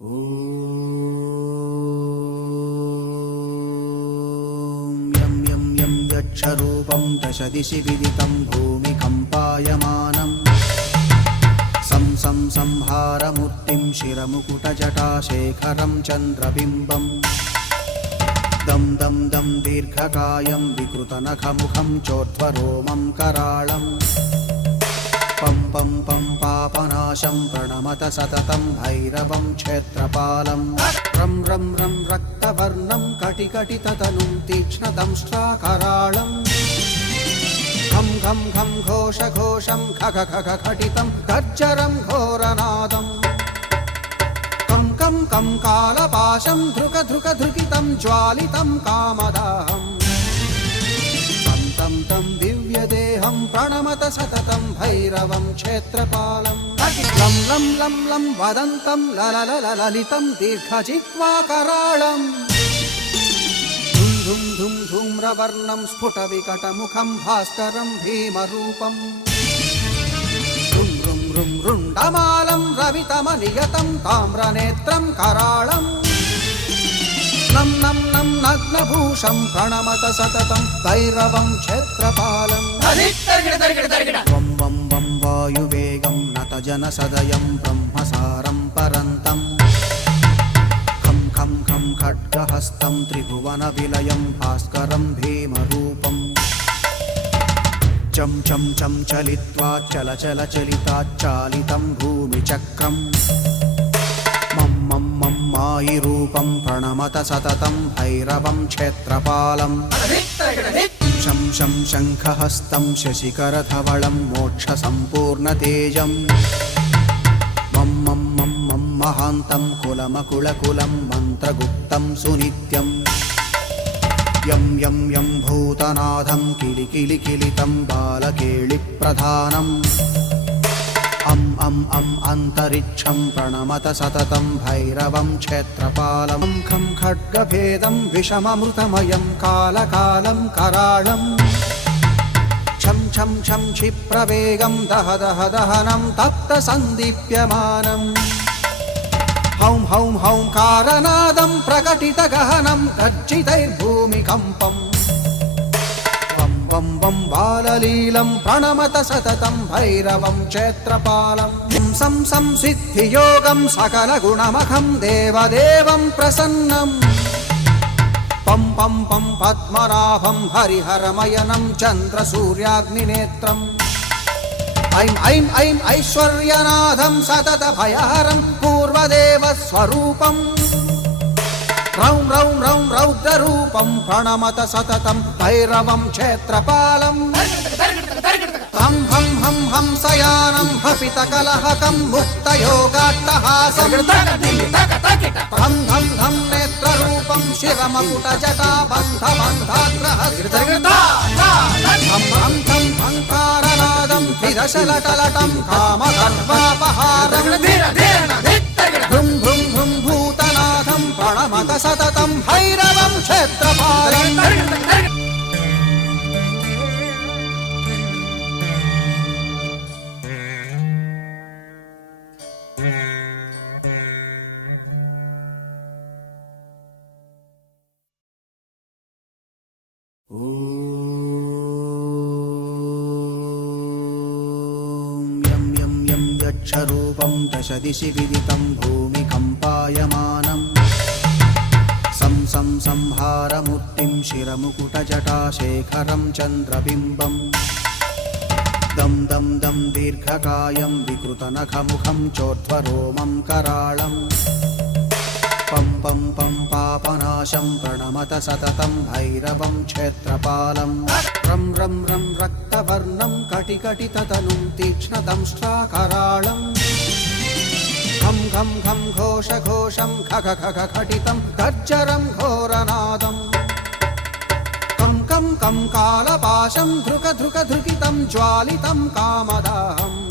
ॐ यं यं यं यक्षरूपं दशदिशि विदितं भूमिकम्पायमानं सं सं संहारमूर्तिं शिरमुकुटजटाशेखरं चन्द्रबिम्बं दं दं दं दीर्घकायं विकृतनखमुखं चोर्ध्वरोमं कराळं पं पं पं पापनाशं प्रणमत सततं भैरवं क्षेत्रपालं रं रं रं रक्तवर्णं कटिकटिततनुं तीक्ष्णदंष्ट्राकराळं घं घं घं घोषघोषं खग खग खटितं गर्जरं घोरनादं कं कं कं कालपाशं धृक धृक धृकितं ज्वालितं कामदाहम् तं तं दिव्यदेहं प्रणमत सततं भैरवं क्षेत्रपालं लं लं लं लं वदन्तं ललितं दीर्घजिह्वाकराळं धुं धुं धुं धूम्रवर्णं स्फुटविकटमुखं भास्करं भीमरूपं रुं रुं रुं रुण्डमालं रवितमनियतं ताम्रनेत्रं कराळं नं नं नं नग्नभूषं प्रणमत सततं भैरवं क्षेत्रपालं वं वं वं वायुवेगं नतजनसदयं ब्रह्मसारं परन्तं खं खं खं खड्गहस्तं त्रिभुवनविलयं भास्करं भीमरूपं चं चं चं चलित्वा चल चल चलिताच्चालितं भूमिचक्रम् मायिरूपं प्रणमत सततं भैरवं क्षेत्रपालं शं शं शङ्खहस्तं शशिकरधवलं मोक्षसम्पूर्णतेजं मं मं मं मं महान्तं कुलमकुलकुलं मन्त्रगुप्तं सुनित्यं यं यं यं भूतनाथं किलिकिलिकिलितं बालकेलिप्रधानम् अं अं अं अन्तरिक्षं प्रणमत सततं भैरवं क्षेत्रपालं खं खड्गभेदं विषममृतमयं कालकालं कराळं छं छं छं क्षिप्रवेगं दह दह दहनं तप्तसन्दीप्यमानं हौं हौं हौं कारनादं प्रकटितगहनं गर्जितैर्भूमिकम्पम् वं वं बाललीलं प्रणमत सततं भैरवं क्षेत्रपालं सं सं सिद्धियोगं सकलगुणमखं देवदेवं प्रसन्नं पं पं पं पद्मनाभं हरिहरमयनं चन्द्रसूर्याग्निनेत्रम् ऐं ऐं ऐं ऐश्वर्यनाथं सततभयहरं पूर्वदेवस्वरूपम् रौं रौं रौं रौद्ररूपं प्रणमत सततं भैरवं क्षेत्रपालं हं हं हं हंसयानं हपितकलहकं मुक्तयोगाट्टहासं धं धं धं नेत्ररूपं शिवमकुटजटाबन्धबन्धाग्रहस्तं हं हं तं हङ्कारनादं त्रिदशलटलटं कामगर्वापहारं भ्रुं भ्रुं भ्रुं भूतनाथं प्रणमत सततं भैरवं क्षेत्रपालं ॐ यं यं यं यक्षरूपं दशदिशि विदितं भूमिकम्पायमानं सं सं संहारमूर्तिं शिरमुकुटजटाशेखरं चन्द्रबिम्बं दं दं दं दीर्घकायं विकृतनखमुखं चोर्ध्वरोमं कराळं पं पं पं पापनाशं प्रणमत सततं भैरवं क्षेत्रपालं रं रं रं रक्तवर्णं कटिकटिततनुं तीक्ष्णदंष्ट्राकराळं घं घं घं घोषघोषं खग खग खटितं गर्जरं घोरनादं कं कं कं कालपाशं धृक धृक धृकितं ज्वालितं कामदाहम्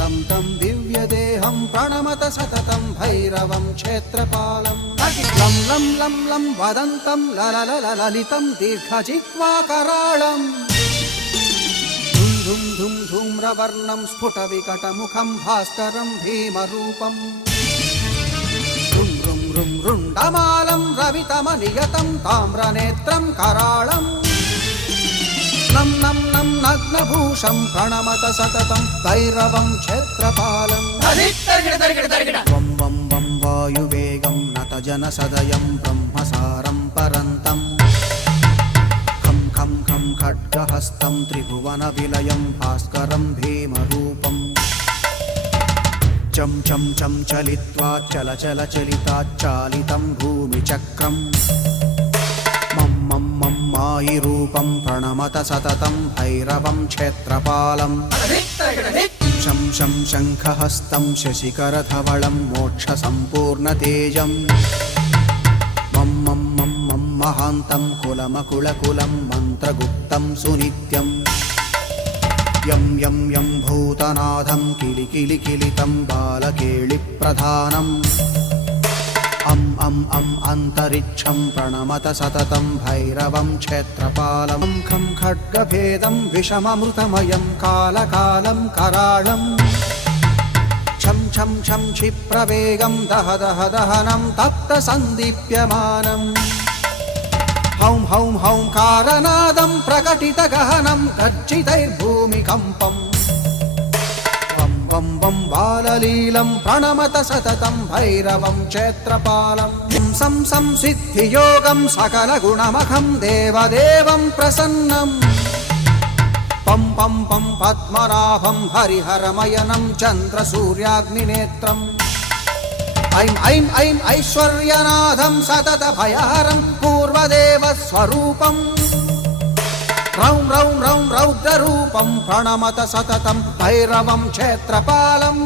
तं तं दिव्यदेहं प्रणमत सततं भैरवं क्षेत्रपालं लं लं लं लं वदन्तं ललितं दीर्घजिह्वाकराळं धुं धुं धुं धूम्रवर्णं स्फुटविकटमुखं भास्करं भीमरूपं రుం రుండమాలం రవితమనియతం తామ్రనేత్రం కరాళం నం నం నం నగ్నభూషం ప్రణమత సతతం భైరవం క్షేత్రపాలం వం వం వం వాయువేగం నతజన సదయం బ్రహ్మసారం పరంతం ఖం ఖం ఖం ఖడ్గహస్తం త్రిభువన విలయం భాస్కరం భీమరూపం చం చం చం చలిత్వా చల చల చలితాచ్చాలితం భూమిచక్రం మం మం మం మాయిరూపం ప్రణమత సతతం భైరవం క్షేత్రపాలం శం శం శంఖహస్తం శశికరధవళం మోక్షసంపూర్ణతేజం మం మం మం మం మహాంతం కులమకుళకులం మంత్రగుప్తం సునిత్యం యం యం యం భూతనాథం కిలికిలికిలితం బాలకేళిప్రధానం అం అం అం అంతరిక్షం ప్రణమత సతతం భైరవం క్షేత్రపాలం ఖం ఖడ్గభేదం విషమమృతమయం కాలకాలం కరాళం ఛం ఛం ఛం క్షిప్రవేగం దహ దహ దహనం తప్త సందీప్యమానం హౌం హౌం హౌం కారనాదం ప్రకటిత గహనం గర్జితైర్భూమికంపం వం వం వం బాలలీలం ప్రణమత సతతం భైరవం క్షేత్రపాలం సం సం సిద్ధియోగం సకల గుణమఖం దేవదేవం ప్రసన్నం పం పం పం పద్మనాభం హరిహరమయనం చంద్రసూర్యాగ్నినేత్రం ఐం ఐం ఐం ఐశ్వర్యనాథం సతత భయహరం పూర్వదేవ స్వరూపం రౌం రౌం రౌం రౌద్రరూపం ప్రణమత సతతం భైరవం క్షేత్రపాలం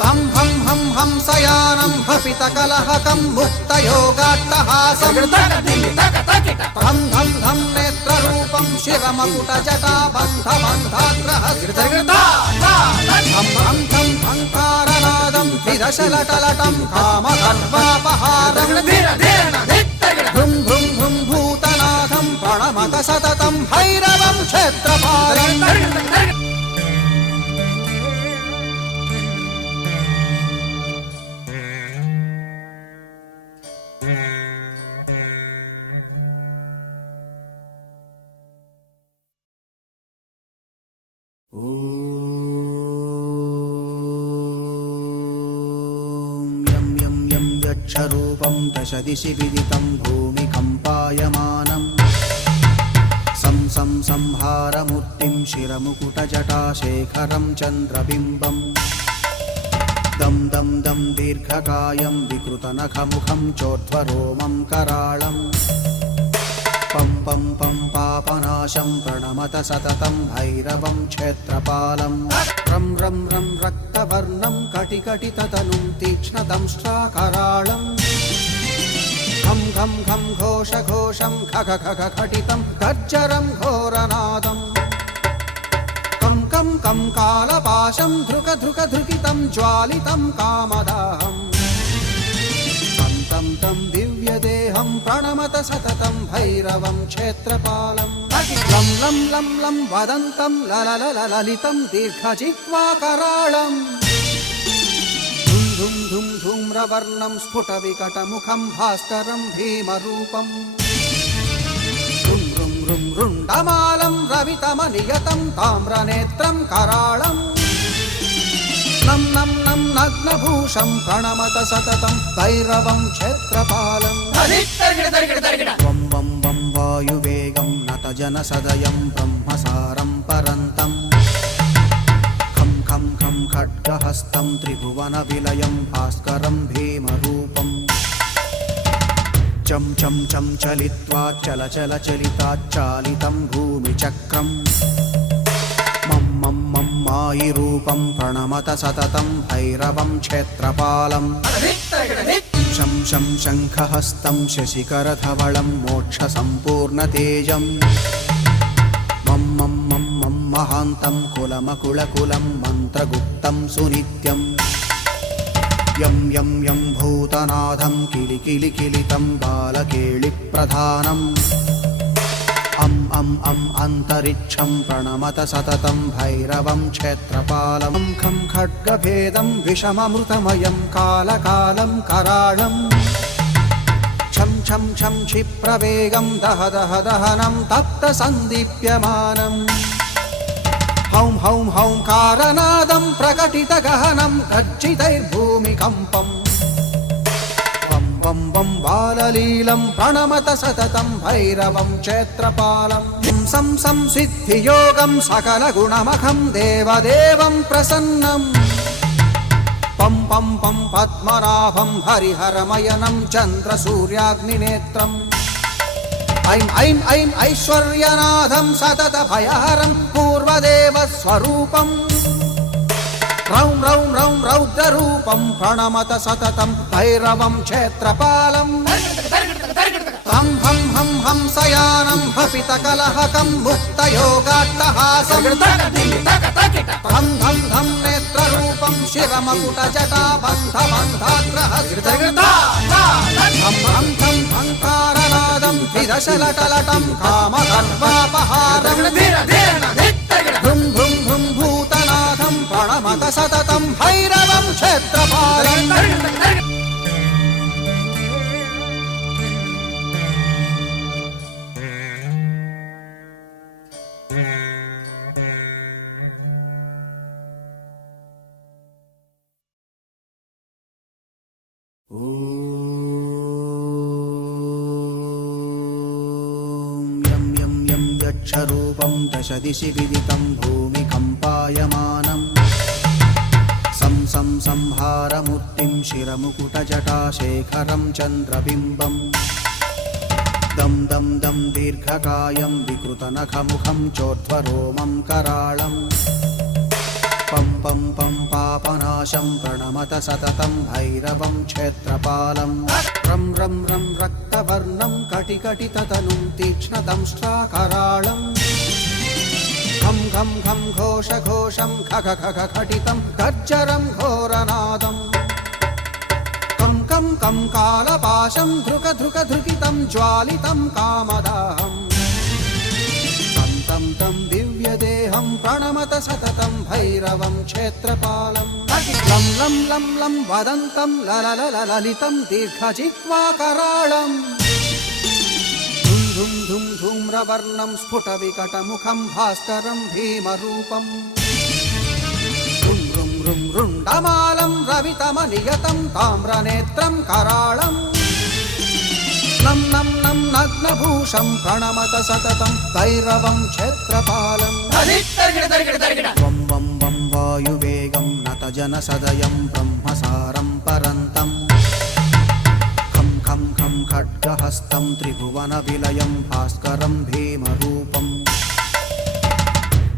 హం హం హం హంసయానం హపితకలహకం ముక్తయోగాట్టహాసం ధం ధం ధం నేత్రరూపం శిరమకుటజటాబంధబంధాగ్రహస్తం ధం ధం ధం ధంకారనాదం ధిరశలటలటం కామగర్వాపహారం భృం భృం భృం భూతనాథం ప్రణమత సతతం భైరవం క్షేత్రపాలం యం యం యం యక్షరూపం దశదిశి విదితం భూమికంపాయమానం సం సం సంహారమూర్తిం శిరముకుటజటాశేఖరం చంద్రబింబం దం దం దం దీర్ఘకాయం వికృతనఖముఖం చోర్ధ్వరోమం కరాళం పం పం పం పాపనాశం ప్రణమత సతతం భైరవం క్షేత్రపాలం రం రం రం రక్తవర్ణం కటికటితతనుం తీక్ష్ణదంష్ట్రాకరాళం ఘం ఘం ఘం ఘోషఘోషం ఖగ ఖగ ఖటితం గర్జరం ఘోరనాదం కం కం కం కాలపాశం ధృక ధృక ధృకితం జ్వాలితం కామదాహం తం తం దివ్యదేహం ప్రణమత సతతం భైరవం క్షేత్రపాలం లం లం లం లం వదంతం లలల లలితం దీర్ఘజిహ్వాకరాళం ధుం ధుం ధుం ధూమ్రవర్ణం స్ఫుటవికటముఖం భాస్కరం భీమరూపం రుం రుం రుం రుండమాలం రవితమనియతం తామ్రనేత్రం కరాళం నం నం నం నగ్నభూషం ప్రణమత సతతం భైరవం క్షేత్రపాలం వం వం వం వాయువేగం నతజన సదయం బ్రహ్మసారం పరంతం ఖం ఖం ఖం ఖడ్గహస్తం త్రిభువన విలయం భాస్కరం భీమరూపం చం చం చం చలిత్వా చల చల చలితాచ్చాలితం భూమిచక్రం మం మం మం మాయిరూపం ప్రణమత సతతం భైరవం క్షేత్రపాలం శం శం శంఖహస్తం శశికరధవళం మోక్షసంపూర్ణతేజం మం మం మం మం మహాంతం కులమకుళకులం మంత్రగుప్తం సునిత్యం యం యం యం భూతనాథం కిలికిలికిలితం బాలకేళిప్రధానం अन्तरिक्षं प्रणमत सततं भैरवं क्षेत्रपालं खं खड्गभेदं विषममृतमयं कालकालं कराळम् छं छं छं क्षिप्रवेगं दह दह दहनं तप्तसन्दीप्यमानम् हौं हौं हौंकारनादं प्रकटितगहनं गर्जितैर्भूमिकम्पम् वं वं वं बाललीलं प्रणमत सततं भैरवं क्षेत्रपालं सं सं सिद्धियोगं सकलगुणमखं देवदेवं प्रसन्नम् पं पं पं पद्मनाभं हरिहरमयनं चन्द्रसूर्याग्निनेत्रम् ऐं ऐं ऐं ऐश्वर्यनाथं सततभयहरं पूर्वदेवस्वरूपम् रौं रौं रौं रौद्ररूपं प्रणमत सततं भैरवं क्षेत्रपालम् हं हं हं हंसयानं हपितकलहकं मुक्तयोगाट्टहासं धं धं धं नेत्ररूपं शिरमकुटजटाबन्धबन्धाग्रहस्तं हं हं हं हंकारनादं विदशलटलटं कामगर्वापहारं भ्रुं भ्रुं भ्रुं भूतनाथं प्रणमत सततं भैरवं क्षेत्रपालम् यं यं यं यक्षरूपं दशदिशि विदितं भूमिकम्पायमानम् सं सं संहारमूर्तिं शिरमुकुटजटाशेखरं चन्द्रबिम्बम् दं दं दं दीर्घकायं विकृतनखमुखं चोर्ध्वरोमं कराळम् पं पं पं पापनाशं प्रणमत सततं भैरवं क्षेत्रपालम् रं रं रं रक्तवर्णं कटिकटिततनुं तीक्ष्णदंष्ट्राकराळम् घं घं घं घोषघोषं खख खख खटितं गर्जरं घोरनादम् कं कं कं कालपाशं धृक धृक धृकितं ज्वालितं कामदाहम् तं तं दिव्यदेहं प्रणमत सततं भैरवं क्षेत्रपालम् लं लं लं लं वदन्तं लललललितं दीर्घजिह्वाकराळम् धुं धुं धुं धूम्रवर्णं स्फुटविकटमुखं भास्करं भीमरूपम् रुं रुं रुं रुण्डमालं रवितमनियतं ताम्रनेत्रं कराळम् नं नं नं नग्नभूषं प्रणमत सततं भैरवं क्षेत्रपालम् वं वं वं वायुवेगं नतजनसदयं ब्रह्मसारं परन्तम् खं खं खं खड्गहस्तं त्रिभुवनविलयं भास्करं भीमरूपम्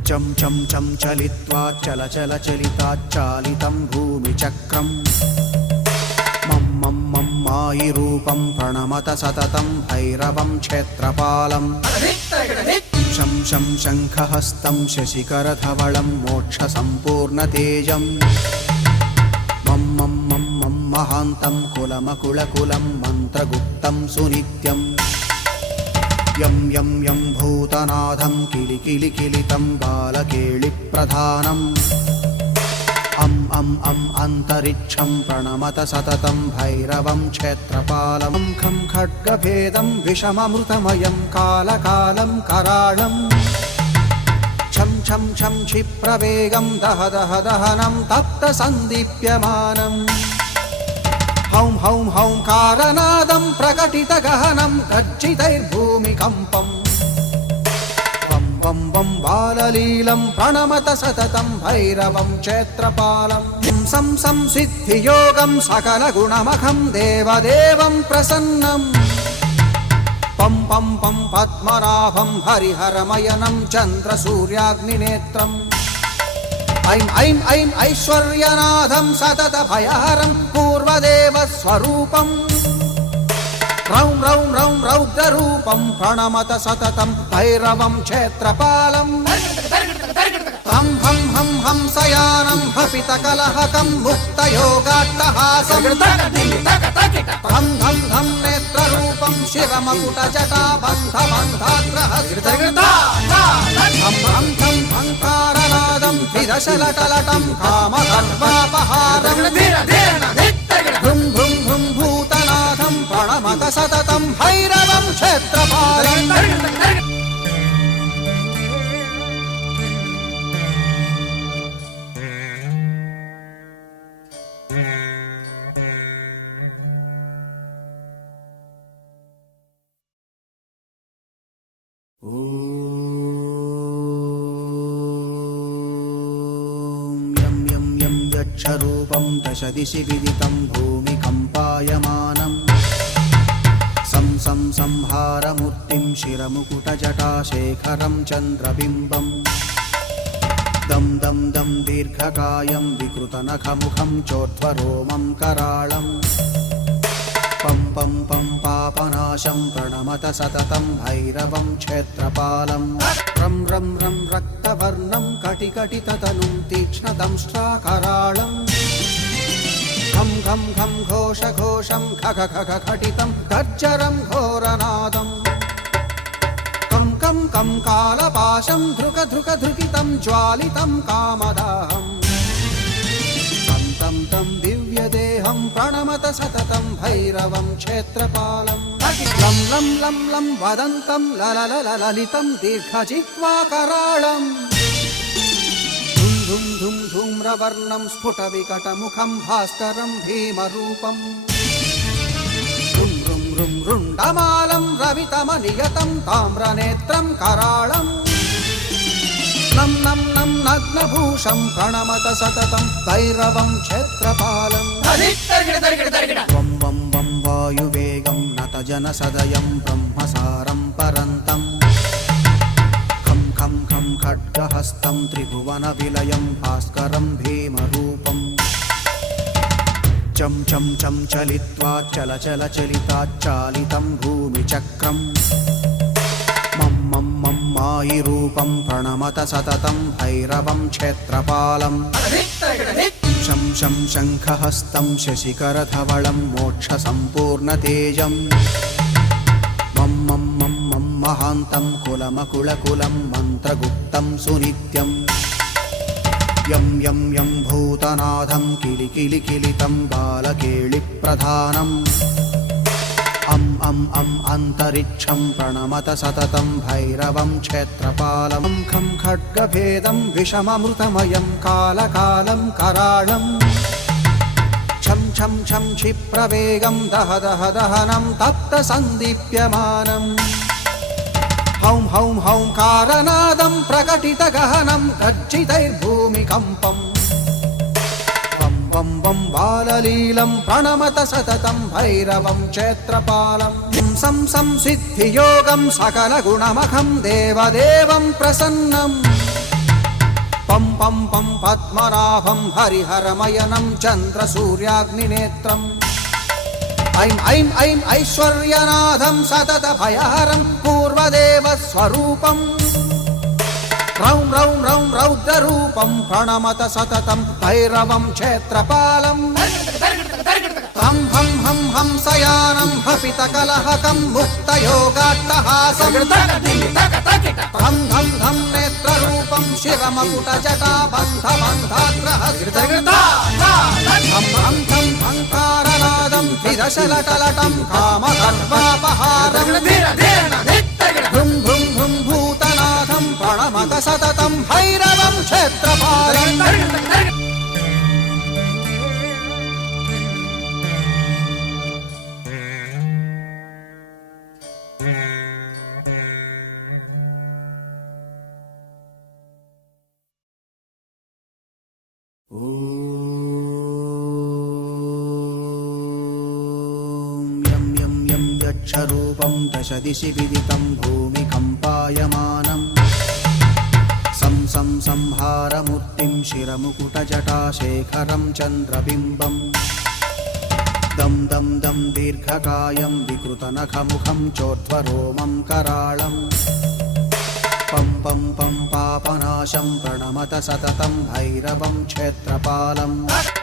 चं चं चं चलित्वा चल चल चलिताच्चालितं भूमिचक्रम् मायिरूपं प्रणमत सततं भैरवं क्षेत्रपालम् शं शं शङ्खहस्तं शशिकरधवलं मोक्षसम्पूर्णतेजं मं मं मं मं महान्तं कुलमकुलकुलं मन्त्रगुप्तं सुनित्यं यं यं यं भूतनाथं किलिकिलिकिलितं बालकेलिप्रधानम् अन्तरिक्षं प्रणमत सततं भैरवं क्षेत्रपालं खं खड्गभेदं विषममृतमयं कालकालं कराळम् छं छं छं क्षिप्रवेगं दह दह दहनं तप्तसन्दीप्यमानम् हौं हौं हौंकारनादं प्रकटितगहनं गर्जितैर्भूमिकम्पम् वं वं बाललीलं प्रणमत सततं भैरवं क्षेत्रपालं सं सं सिद्धियोगं सकलगुणमखं देवदेवं प्रसन्नम् पं पं पं पद्मनाभं हरिहरमयनं चन्द्रसूर्याग्निनेत्रम् ऐं ऐं ऐं ऐश्वर्यनाथं सततभयहरं पूर्वदेवस्वरूपम् रौं रौं रौं रौद्ररूपं प्रणमत सततं भैरवं क्षेत्रपालम् हं हं हं हंसयानं हपितकलहकं मुक्तयोगाट्टहासं धं धं धं नेत्ररूपं विश्वरूपं शिरमकुटजटाबन्धबन्धाग्रहस्तं ब्रह्मं अङ्कारनादं विदशलटलटं कामगर्वापहारं भ्रुं भ्रुं भ्रुं भूतनाथं प्रणमत सततं भैरवं क्षेत्रपालम् यक्षरूपं दशदिशि विदितं भूमिकम्पायमानं संहारमूर्तिं शिरमुकुटजटाशेखरं चन्द्रबिम्बं दं दं दं दीर्घकायं विकृतनखमुखं चोर्ध्वरोमं कराळं पं पं पं पापनाशं प्रणमत सततं भैरवं क्षेत्रपालं रं रं रं रक्तवर्णं कटिकटिततनुं तीक्ष्णदंष्ट्राकराळं घं घं घं घोषघोषं खग खग खटितं गर्जरं घोरनादं कं कं कं कालपाशं धृक धृक धृकितं ज्वालितं कामदाहम् तं तं दिव्यदेहं प्रणमत सततं भैरवं क्षेत्रपालं लं लं लं लं वदन्तं ललितं दीर्घजिह्वाकराळं धुं धुं धुं धूम्रवर्णं स्फुटविकटमुखं भास्करं भीमरूपं रुं रुं रुं रुण्डमालं रवितमनियतं ताम्रनेत्रं कराळं नं नं नं नग्नभूषं प्रणमत सततं भैरवं क्षेत्रपालं वं वं वं वायुवेगं नतजनसदयं ब्रह्मसारं परन्तं खं खं खं खड्गहस्तं त्रिभुवनविलयं भास्करं भीमरूपं चं चं चं चलित्वा चलचलिताच्चालितं भूमिचक्रम् मायिरूपं प्रणमत सततं भैरवं क्षेत्रपालं शं शं शङ्खहस्तं शशिकरधवलं मोक्षसम्पूर्णतेजं मं मं मं मं महान्तं कुलमकुलकुलं मन्त्रगुप्तं सुनित्यं यं यं यं भूतनाथं किलिकिलिकिलितं बालकेलिप्रधानम् अं अन्तरिक्षं प्रणमत सततं भैरवं क्षेत्रपालं खं खड्गभेदं विषममृतमयं कालकालं कराळं छं छं छं क्षिप्रवेगं दह दह दहनं तप्तसन्दीप्यमानं हौं हौं हौंकारनादं प्रकटितगहनं गर्जितैर्भूमिकम्पम् वं वं बाललीलं प्रणमत सततं भैरवं क्षेत्रपालं सं संसिद्धियोगं सकलगुणमखं देवदेवं प्रसन्नं पं पं पं पद्मनाभं हरिहरमयनं चन्द्रसूर्याग्निनेत्रम् ऐं ऐं ऐं ऐश्वर्यनाथं सततभयहरं पूर्वदेवस्वरूपम् रौं रौं रौं रौद्ररूपं प्रणमत सततं भैरवं क्षेत्रपालं हं हं हं हंसयानं हपितकलहकं मुक्तयोगाट्टहासं धं धं धं नेत्ररूपं शिरमकुटजटाबन्धबन्धाग्रहस्तं ब्रह्मं अङ्कारनादं विदशलटलटं कामगर्वापहारं भ्रुं भ्रुं भ्रुं भूतनाथं प्रणमत सततं भैरवं क्षेत्रपालं यक्षरूपं दशदिशि विदितं भूमिकम्पायमानं संहारमूर्तिं शिरमुकुटजटाशेखरं चन्द्रबिम्बं दं दं दं दीर्घकायं विकृतनखमुखं चोर्ध्वरोमं कराळं पं पं पं पापनाशं प्रणमत सततं भैरवं क्षेत्रपालं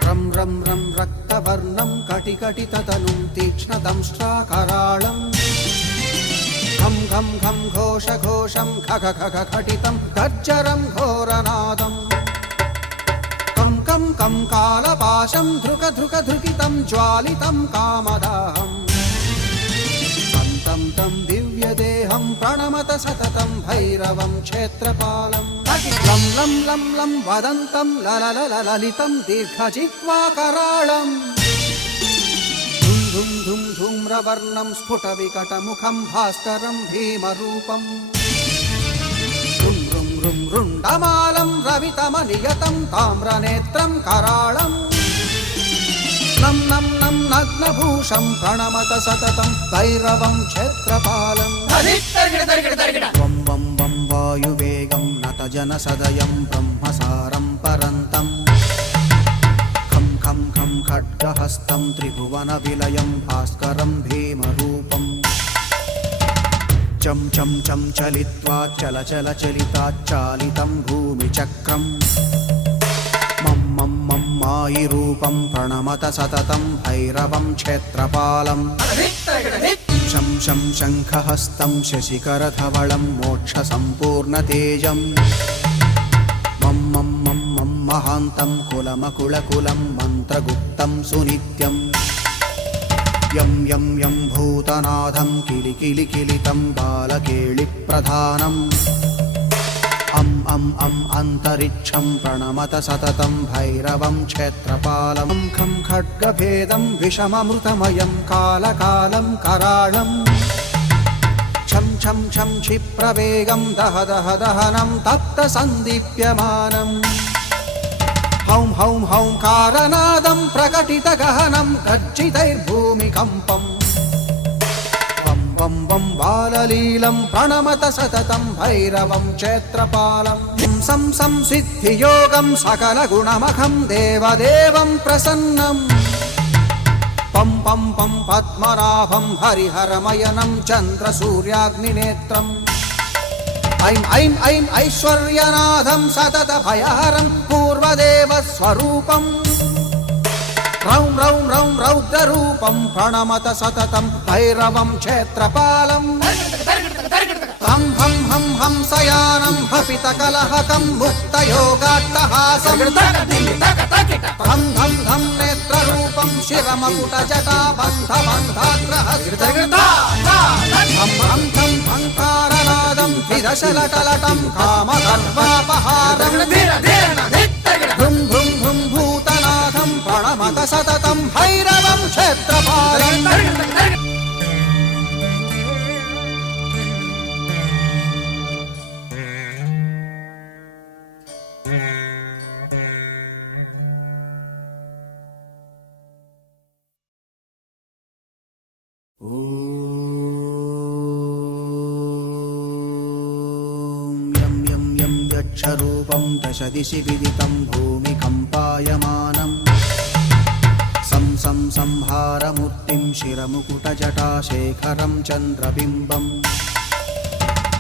रं रं रं रक्तवर्णं कटिकटिततनुं तीक्ष्णदंष्ट्राकराळं घं घं घं घोष घोषं खग खग खटितं गर्जरं घोरनादम् कं कं कं कालपाशं धृक धृक धृकितं ज्वालितं कामदाहम् तं तं दिव्यदेहं प्रणमत सततं भैरवं क्षेत्रपालं लं लं लं लं वदन्तं ललितं दीर्घजिह्वाकराळम् धुं धुं धुं धूम्रवर्णं स्फुटविकटमुखं भास्करं भीमरूपम् रुं रुं रुं रुण्डमालं रवितमनियतं ताम्रनेत्रं कराळम् नं नं नं नग्नभूषं प्रणमत सततं भैरवं क्षेत्रपालम् वं वं वं वायुवेगं नतजनसदयं ब्रह्मसारं परन्तं खं खं खं खड्गहस्तं त्रिभुवनविलयं भास्करं भीमरूपम् चं चं चं चलित्वा चल चल चलिताच्चालितं भूमिचक्रम् मम मम मायिरूपं प्रणमत सततं भैरवं क्षेत्रपालम् शं शं शङ्खहस्तं शशिकरधवलं मोक्षसम्पूर्णतेजं मम मम मम मम महान्तं कुलमकुलकुलं मन्त्रगुप्तं सुनित्यं यं यं यं भूतनाथं किलिकिलिकिलितं बालकेलिप्रधानम् अं अन्तरिक्षं प्रणमत सततं भैरवं क्षेत्रपालं खं खड्गभेदं विषममृतमयं कालकालं कराळम् छं छं छं क्षिप्रवेगं दह दह दहनं तप्तसन्दीप्यमानम् हौं हौं हौं कारनादं प्रकटितगहनं गर्जितैर्भूमिकम्पम् वं वं बाललीलं प्रणमत सततं भैरवं क्षेत्रपालं सं संसिद्धियोगं सकलगुणमखं देवदेवं प्रसन्नं पं पं पं पद्मनाभं हरिहरमयनं चन्द्रसूर्याग्निनेत्रम् ऐं ऐं ऐं ऐश्वर्यनाथं सततभयहरं पूर्वदेवस्वरूपम् रौं रौं रौं रौद्ररूपं प्रणमत सततं भैरवं क्षेत्रपालम् हं हं हं हंसयानं हपितकलहकं मुक्तयोगाट्टहासं धं धं धं नेत्ररूपं शिरमकुटजटाबन्धबन्धाग्रहस्तं हं हं धं हंकारनादं विदशलटलटं कामगर्वापहारं भ्रुं भ्रुं भ्रुं भूतनाथं प्रणमत सततं भैरवं क्षेत्रपालम् यं यं यं यक्षरूपं दशदिशि विदितं भूमिकम्पायमानम् सं सं संहारमूर्तिं शिरमुकुटजटाशेखरं चन्द्रबिम्बम्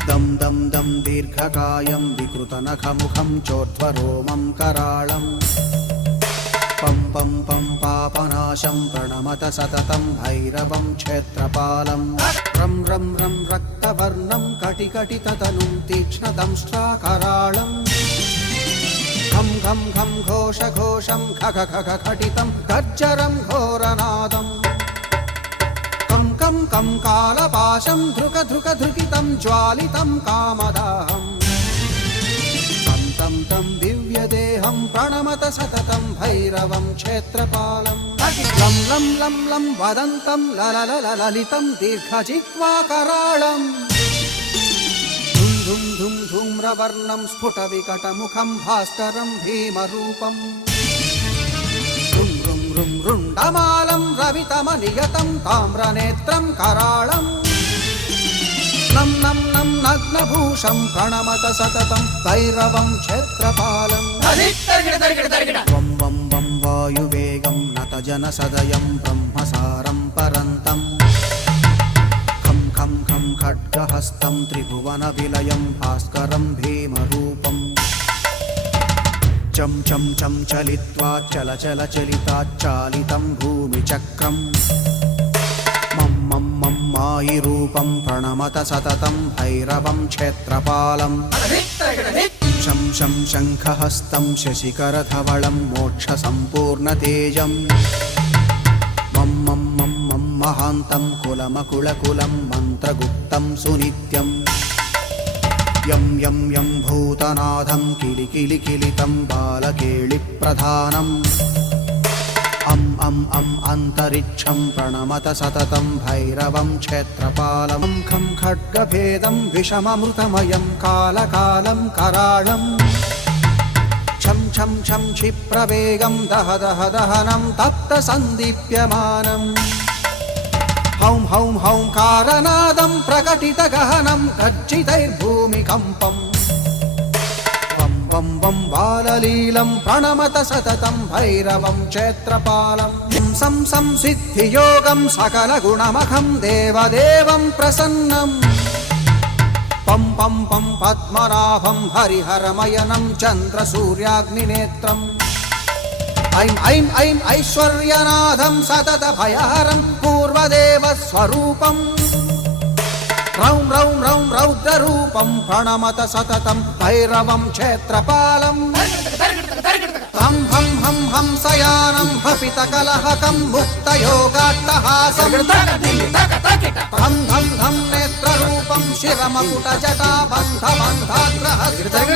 दं दं दं दीर्घकायं विकृतनखमुखं चोर्ध्वरोमं कराळम् पं पं पं पापनाशं प्रणमत सततं भैरवं क्षेत्रपालम् रं रं रं रक्तवर्णं कटिकटिततनुं तीक्ष्णदंष्ट्राकराळम् घं घं घं घोष घोषं खग खग खटितं गर्जरं घोरनादम् कं कं कं कालपाशं धृक धृक धृकितं ज्वालितं कामदाहम् तं तं दिव्यदेहं प्रणमत सततं भैरवं क्षेत्रपालं लं लं लं लं वदन्तं ललितं दीर्घजिह्वाकराळम् धुं धुं धुं धूम्रवर्णं स्फुटविकटमुखं भास्करं भीमरूपम् रुं रुं रुं रुण्डमालं रवितमनियतं ताम्रनेत्रं कराळम् नं नं नं नग्नभूषं प्रणमत सततं भैरवं क्षेत्रपालम् वं वं वं वायुवेगं नतजनसदयं ब्रह्मसारं परन्तं खं खं खं खड्गहस्तं त्रिभुवनविलयं भास्करं भीमरूपम् चं चं चं चलित्वा चल चल चलिताच्चालितं भूमिचक्रम् मम मायिरूपं प्रणमत सततं भैरवं क्षेत्रपालम् शं शं शङ्खहस्तं शशिकरधवलं मोक्षसम्पूर्णतेजम् मं मं मं मं महान्तं कुलमकुलकुलं मन्त्रगुप्तं सुनित्यम् यं यं यं भूतनाथं किलिकिलिकिलितं बालकेलिप्रधानम् अं अं अं अन्तरिक्षं प्रणमत सततं भैरवं क्षेत्रपालं खं खड्गभेदं विषममृतमयं कालकालं कराळम् छं छं छं क्षिप्रवेगं दह दह दहनं तप्तसन्दीप्यमानम् हौं हौं हौंकारनादं प्रकटितगहनं गर्जितैर्भूमिकम्पम् वं वं वं बाललीलं प्रणमत सततं भैरवं क्षेत्रपालं सं सं सिद्धियोगं सकलगुणमखं देवदेवं प्रसन्नम् पं पं पं पद्मनाभं हरिहरमयनं चन्द्रसूर्याग्निनेत्रम् ऐं ऐं ऐं ऐश्वर्यनाथं सततभयहरं पूर्वदेवस्वरूपम् रौं रौं रौं रौद्ररूपं प्रणमत सततं भैरवं क्षेत्रपालम् हं हं हं हंसयानं हपितकलहकं मुक्तयोगाट्टहासं धं धं धं नेत्ररूपं शिरमकुटजटाबन्धबन्धाग्रहस्तं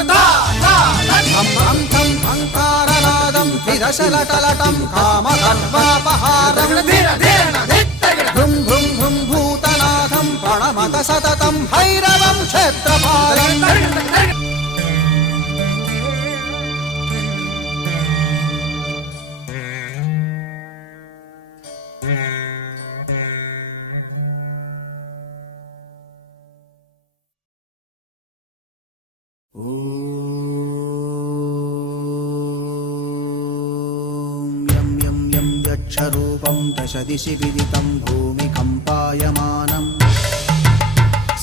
हं हं थं हंकारनादं विदशलटलटं कामगर्वापहारं भ्रुं भ्रुं भ्रुं भूतनाथं प्रणमत सततं भैरवं क्षेत्रपालम् यं यं यं यक्षरूपं दशदिशि विदितं भूमिकम्पायमानम्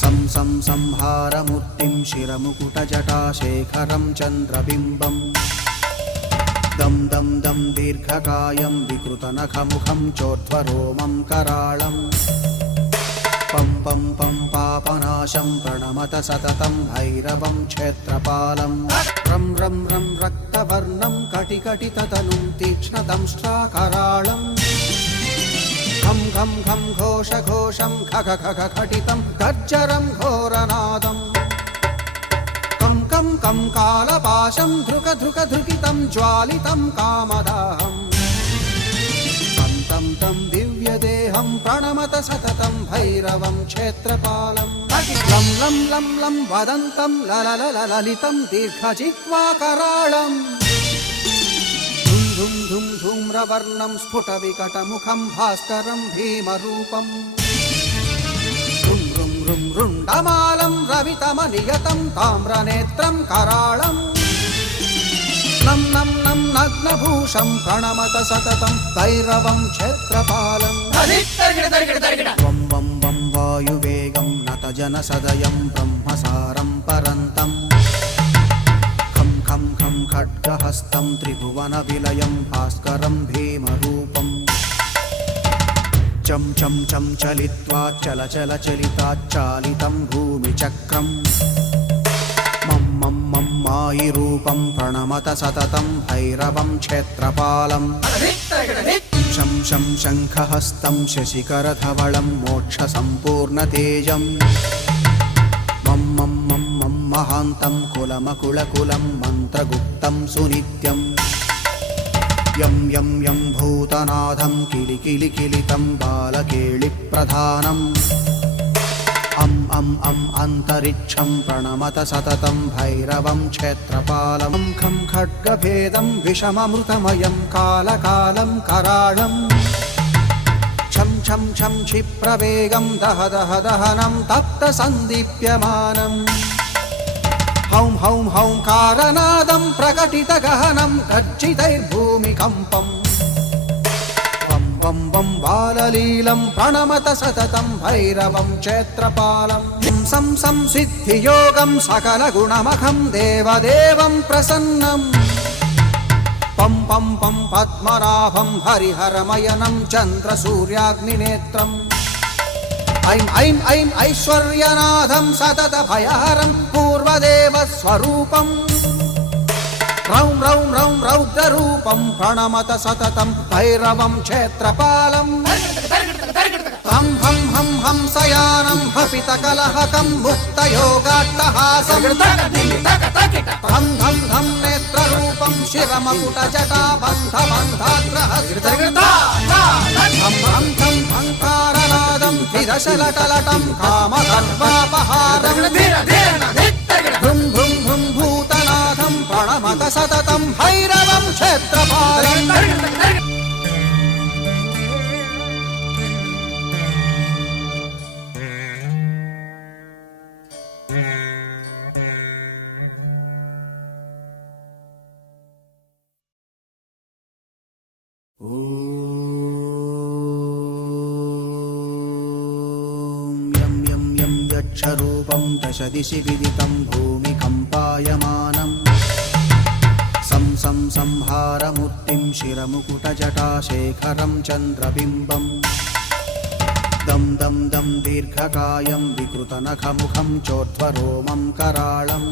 सं सं संहारमूर्तिं शिरमुकुटजटाशेखरं चन्द्रबिम्बम् दं दं दं दीर्घकायं विकृतनखमुखं चोर्ध्वरोमं कराळम् पं पं पं पापनाशं प्रणमत सततं भैरवं क्षेत्रपालम् रं रं रं रक्तवर्णं कटिकटिततनुं तीक्ष्णदंष्ट्राकराळम् घं घं घं घोषघोषं खग खग खटितं गर्जरं घोरनादम् कं कं कं कालपाशं धृक धृक धृकितं ज्वालितं कामदाहम् तं तं दिव्यदेहं प्रणमत सततं भैरवं क्षेत्रपालम् लं लं लं लं वदन्तं लललललितं दीर्घजिह्वाकराळम् धुं धुं धुं धूम्रवर्णं स्फुटविकटमुखं भास्करं भीमरूपम् रुं रुं रुं रुण्डमालं रवितमनियतं ताम्रनेत्रं कराळम् नं नं नं नग्नभूषं प्रणमत सततं भैरवं क्षेत्रपालम् वं वं वं वायुवेगं नतजनसदयं ब्रह्मसारं परन्तम् खं खं खं खड्गहस्तं त्रिभुवनविलयं भास्करं भीमरूपम् चं चं चं चलित्वा चल चल चलिताच्चालितं भूमिचक्रम् मं मं मायिरूपं प्रणमत सततं भैरवं क्षेत्रपालम् शं शं शङ्खहस्तं शशिकरधवलं मोक्षसम्पूर्णतेजम् मं मं मं मं महान्तं कुलमकुलकुलं मन्त्रगुप्तं सुनित्यम् यं यं यं भूतनाथं किलिकिलिकिलितं बालकेलिप्रधानम् अं अं अं अन्तरिक्षं प्रणमत सततं भैरवं क्षेत्रपालं खं खड्गभेदं विषममृतमयं कालकालं कराळम् छं छं छं क्षिप्रवेगं दह दह दहनं तप्तसन्दीप्यमानम् हौं हौं हौंकारनादं प्रकटितगहनं गर्जितैर्भूमिकम्पम् वं वं बाललीलं प्रणमत सततं भैरवं क्षेत्रपालं सं सं सिद्धियोगं सकलगुणमखं देवदेवं प्रसन्नम् पं पं पं पद्मनाभं हरिहरमयनं चन्द्रसूर्याग्निनेत्रम् ऐं ऐं ऐं ऐश्वर्यनाथं सततभयहरं पूर्वदेवस्वरूपम् रौं रौं रौं रौद्ररूपं प्रणमत सततं भैरवं क्षेत्रपालम् हं हं हं हंसयानं हपितकलहकं मुक्तयोगाट्टहासं धं धं धं नेत्ररूपं शिरमकुटजटाबन्धबन्धाग्रहस्तं हं हं थं हंकारनादं विदशलटलटं कामगर्वापहारं भ्रुं भ्रुं भ्रुं भूतनाथं प्रणमत सततं भैरवं क्षेत्रपालम् यं यं यं यक्षरूपं दशदिशि विदितं भूमिकम्पायमानं सं सं संहारमूर्तिं शिरमुकुटजटाशेखरं चन्द्रबिम्बम् दं दं दं दीर्घकायं विकृतनखमुखं चोर्ध्वरोमं कराळम्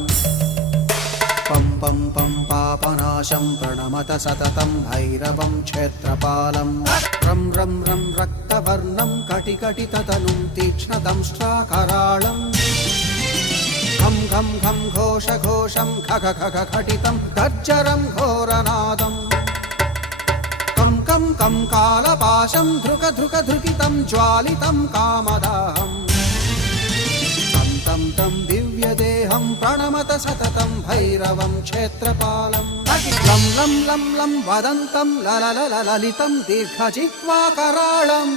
पं पं पं पापनाशं प्रणमत सततं भैरवं क्षेत्रपालम् रं रं रं रक्तवर्णं कटिकटिततनुं तीक्ष्णदंष्ट्राकराळम् घं घं घं घोषघोषं खग खग खटितं गर्जरं घोरनादम् कं कं कं कालपाशं धृक धृक धृकितं ज्वालितं कामदाहम् तं तं दिव्यदेहं प्रणमत सततं भैरवं क्षेत्रपालम् लं लं लं लं वदन्तं ललितं दीर्घजिह्वाकराळम्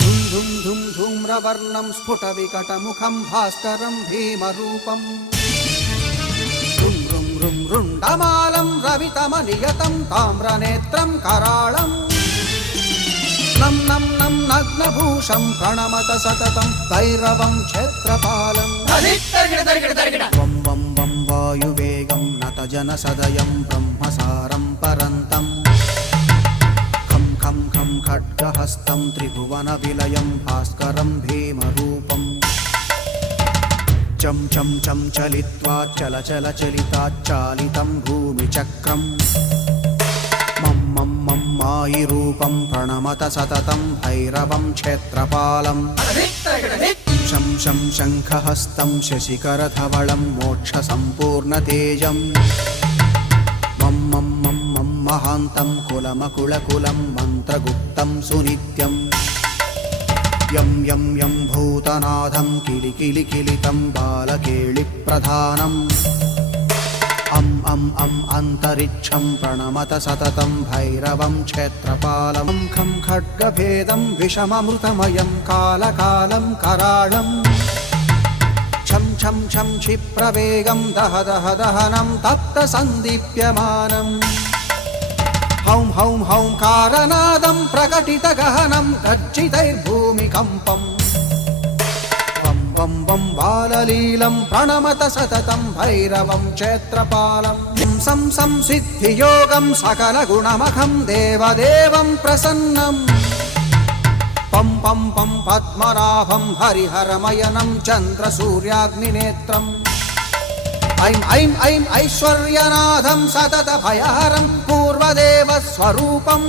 धुं धुं धुं धूम्रवर्णं स्फुटविकटमुखं भास्करं भीमरूपम् रुं रुं रुं रुण्डमालं रवितमनियतं ताम्रनेत्रं कराळम् नं नं नं नग्नभूषं प्रणमत सततं भैरवं क्षेत्रपालम् वं वं वं वायुवेगं नतजनसदयं ब्रह्मसारं परन्तं खं खं खं खड्गहस्तं त्रिभुवनविलयं भास्करं भीमरूपम् चं चं चं चलित्वा चल चल चलिताच्चालितं भूमिचक्रम् मायिरूपं प्रणमत सततं भैरवं क्षेत्रपालम् शं शं शङ्खहस्तं शशिकरधवलं मोक्षसम्पूर्णतेजं मं मं मं मं महान्तं कुलमकुलकुलं मन्त्रगुप्तं सुनित्यं यं यं यं भूतनाथं किलिकिलिकिलितं बालकेलिप्रधानम् अं अं अं अन्तरिक्षं प्रणमत सततं भैरवं क्षेत्रपालम् खं खड्गभेदं विषममृतमयं कालकालं कराळम् छं छं छं क्षिप्रवेगं दह दह दहनं तप्तसन्दीप्यमानम् हौं हौं हौंकारनादं प्रकटितगहनं गर्जितैर्भूमिकम्पम् वं वं बाललीलं प्रणमत सततं भैरवं क्षेत्रपालम् सं सं सिद्धियोगं सकलगुणमखं देवदेवं प्रसन्नम् पं पं पं पद्मनाभं हरिहरमयनं चन्द्रसूर्याग्निनेत्रम् ऐं ऐं ऐं ऐश्वर्यनाथं सततभयहरं पूर्वदेवस्वरूपम्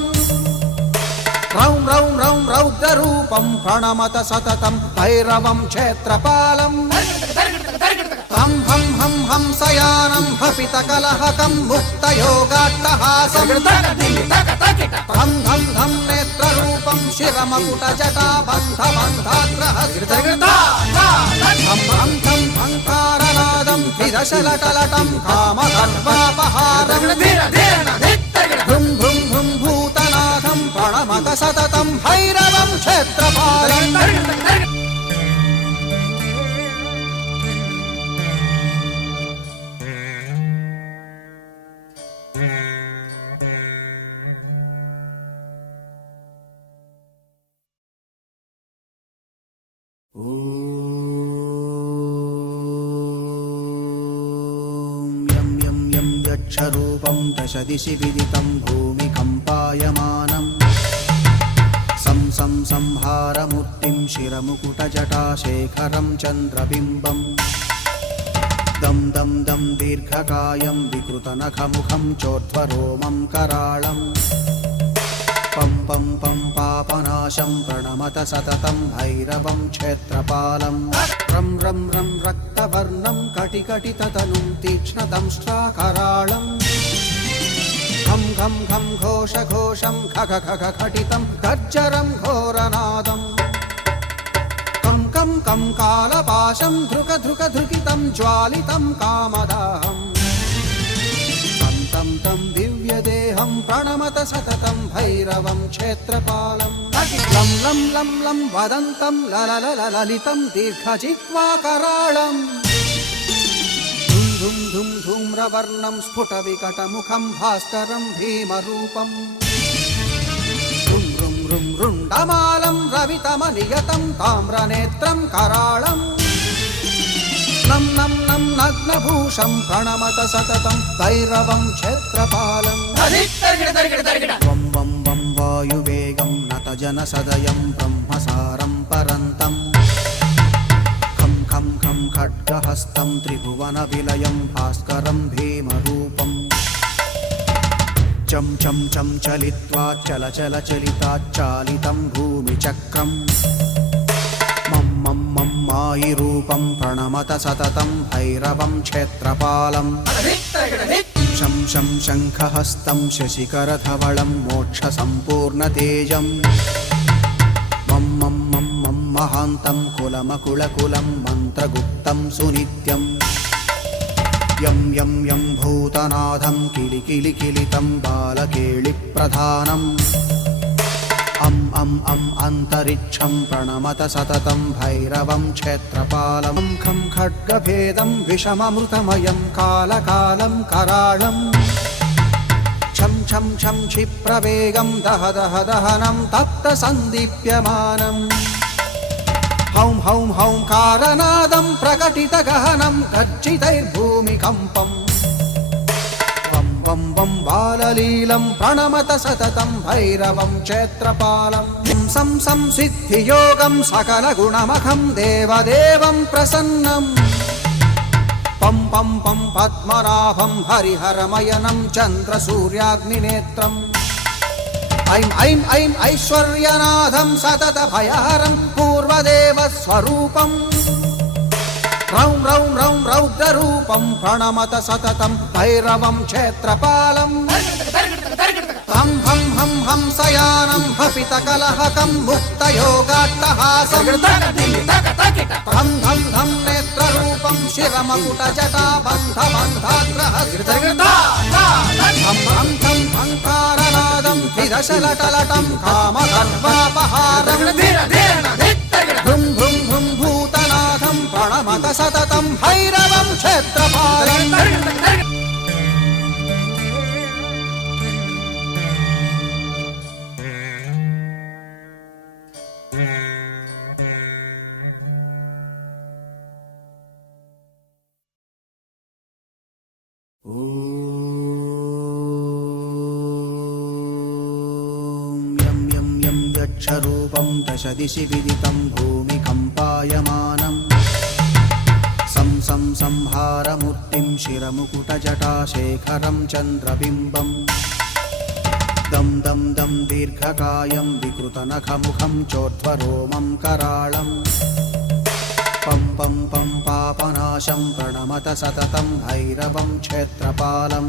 रौं रौं रौं रौद्ररूपं प्रणमत सततं भैरवं क्षेत्रपालम् हं हं हं हंसयानं हपितकलहकं मुक्तयोगाट्टहासं धं धं धं नेत्ररूपं शिरमकुटजटाबन्धबन्धाग्रहस्तं हं हं थं हंकारनादं विदशलटलटं कामगर्वापहारं भ्रुं भ्रुं भ्रुं भूतनाथं प्रणमत सततं भैरवं क्षेत्रपालम् यक्षरूपं दशदिशि विदितं भूमिकम्पायमानं सं सं संहारमु సంహారమూర్తిం శిరముకుటజటాశేఖరం చంద్రబింబం దం దం దం దీర్ఘకాయం వికృతనఖముఖం చోర్ధ్వరోమం కరాళం పం పం పం పాపనాశం ప్రణమత సతతం భైరవం క్షేత్రపాలం రం రం రం రక్తవర్ణం కటికటితతనుం తీక్ష్ణదంష్ట్రాకరాళం ఘం ఘం ఘం ఘోష ఘోషం ఖగ ఖగ ఖటితం గర్జరం ఘోరనాదం కం కం కం కాలపాశం ధృక ధృక ధృకితం జ్వాలితం కామదాహం తం తం దివ్యదేహం ప్రణమత సతతం భైరవం క్షేత్రపాలం లం లం లం లం వదంతం లలలలితం దీర్ఘజిహ్వాకరాళం ధుం ధుం ధుం ధూమ్రవర్ణం స్ఫుటవికటముఖం భాస్కరం భీమరూపం రుం రుం రుం రుండమాలం రవితమనియతం తామ్రనేత్రం కరాళం నం నం నం నగ్నభూషం ప్రణమత సతతం భైరవం క్షేత్రపాలం వం వం వం వాయువేగం నతజనసదయం బ్రహ్మసారం పరంతం ఖం ఖం ఖం ఖడ్గహస్తం త్రిభువన విలయం భాస్కరం భీమరూపం చం చం చం చలిత్వా చల చల చలితాచ్చాలితం భూమిచక్రం మాయిరూపం ప్రణమత సతతం భైరవం క్షేత్రపాలం శం శం శంఖహస్తం శశికరధవళం మోక్ష సంపూర్ణతేజం మం మం మం మం మహాంతం కులమకుళకులం మంత్రగుప్తం సునిత్యం యం యం యం భూతనాథం కిలికిలికిలితం బాలకేళిప్రధానం అం అం అం అంతరిక్షం ప్రణమత సతతం భైరవం క్షేత్రపాలం ఖం ఖడ్గభేదం విషమమృతమయం కాలకాలం కరాళం ఛం ఛం ఛం క్షిప్రవేగం దహ దహ దహనం తప్త సందీప్యమానం హౌం హౌం హౌం కారనాదం ప్రకటిత గహనం గర్జితైర్భూమికంపం వం వం బాలలీలం ప్రణమత సతతం భైరవం క్షేత్రపాలం సం సంసిద్ధియోగం సకల గుణమఖం దేవదేవం ప్రసన్నం పం పం పం పద్మనాభం హరిహరమయనం చంద్రసూర్యాగ్నినేత్రం ఐం ఐం ఐం ఐశ్వర్యనాథం సతత భయహరం పూర్వదేవ స్వరూపం రౌం రౌం రౌం రౌద్రరూపం ప్రణమత సతతం భైరవం క్షేత్రపాలం హం హం హం హంసయానం హపితకలహకం ముక్తయోగాట్టహాసం హం ధం ధం నేత్రరూపం శిరమకుటజటాబంధబంధాగ్రహం హం హం ధం హంకారనాదం విదశలటలటం కామగర్వాపహారం భృం భృం భృం భూతనాథం ప్రణమత సతతం భైరవం క్షేత్రపాలం యక్షరూపం దశ దిశి విదితం భూమికంపాయమానం సం సం సంహారమూర్తిం శిరముకుటజటాశేఖరం చంద్రబింబం దం దం దం దీర్ఘకాయం వికృతనఖముఖం చోర్ధ్వరోమం కరాళం పం పం పం పాపనాశం ప్రణమత సతతం భైరవం క్షేత్రపాలం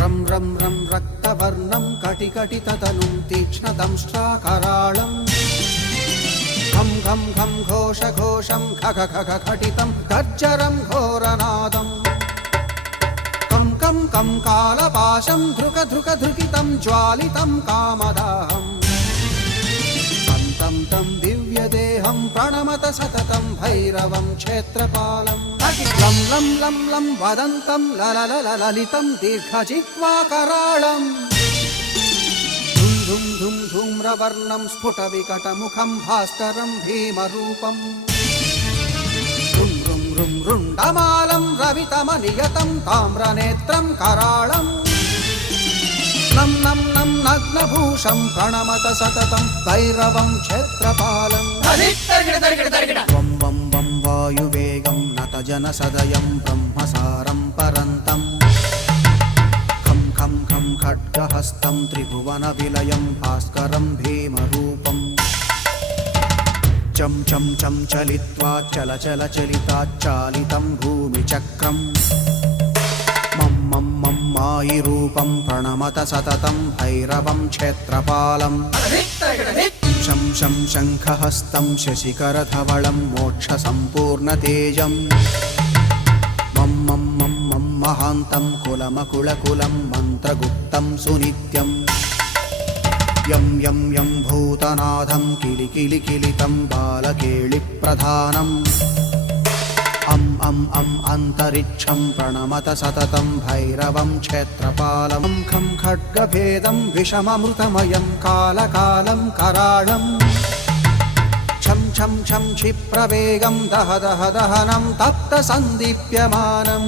రం రం రం రక్తవర్ణం కటికటితతనుం తీక్ష్ణదంష్ట్రాకరాళం ఘం ఘం ఘం ఘోష ఘోషం ఖగ ఖగ ఖటితం గర్జరం ఘోరనాదం కం కం కం కాలపాశం ధృక ధృక ధృకితం జ్వాలితం కామదాహం తం తం దివ్యదేహం ప్రణమత సతతం భైరవం క్షేత్రపాలం లం లం లం లం వదంతం లలలలితం దీర్ఘజిహ్వాకరాళం ధుం ధుం ధుం ధూమ్రవర్ణం స్ఫుటవికటముఖం భాస్కరం భీమరూపం రుం రుం రుం రుండమాలం రవితమనియతం తామ్రనేత్రం కరాళం నం నం నం నగ్నభూషం ప్రణమత సతతం భైరవం క్షేత్రపాలం వం వం వం వాయువేగం నతజనసదయం బ్రహ్మసారం పరంతం ఖం ఖం ఖం ఖడ్గహస్తం త్రిభువన విలయం భాస్కరం భీమరూపం చం చం చం చలిత్వా చల చల చలితాచ్చాలితం భూమిచక్రం మం మం మం మాయిరూపం ప్రణమత సతతం భైరవం క్షేత్రపాలం శం శం శంఖహస్తం శశికరధవళం మోక్షసంపూర్ణతేజం మం మం మం మం మహాంతం కులమకుళకులం మంత్రగుప్తం సునిత్యం యం యం యం భూతనాథం కిలికిలికిలితం బాలకేళిప్రధానం అం అం అం అంతరిక్షం ప్రణమత సతతం భైరవం క్షేత్రపాలం ఖం ఖడ్గభేదం విషమమృతమయం కాలకాలం కరాళం ఛం ఛం ఛం క్షిప్రవేగం దహ దహ దహనం తప్త సందీప్యమానం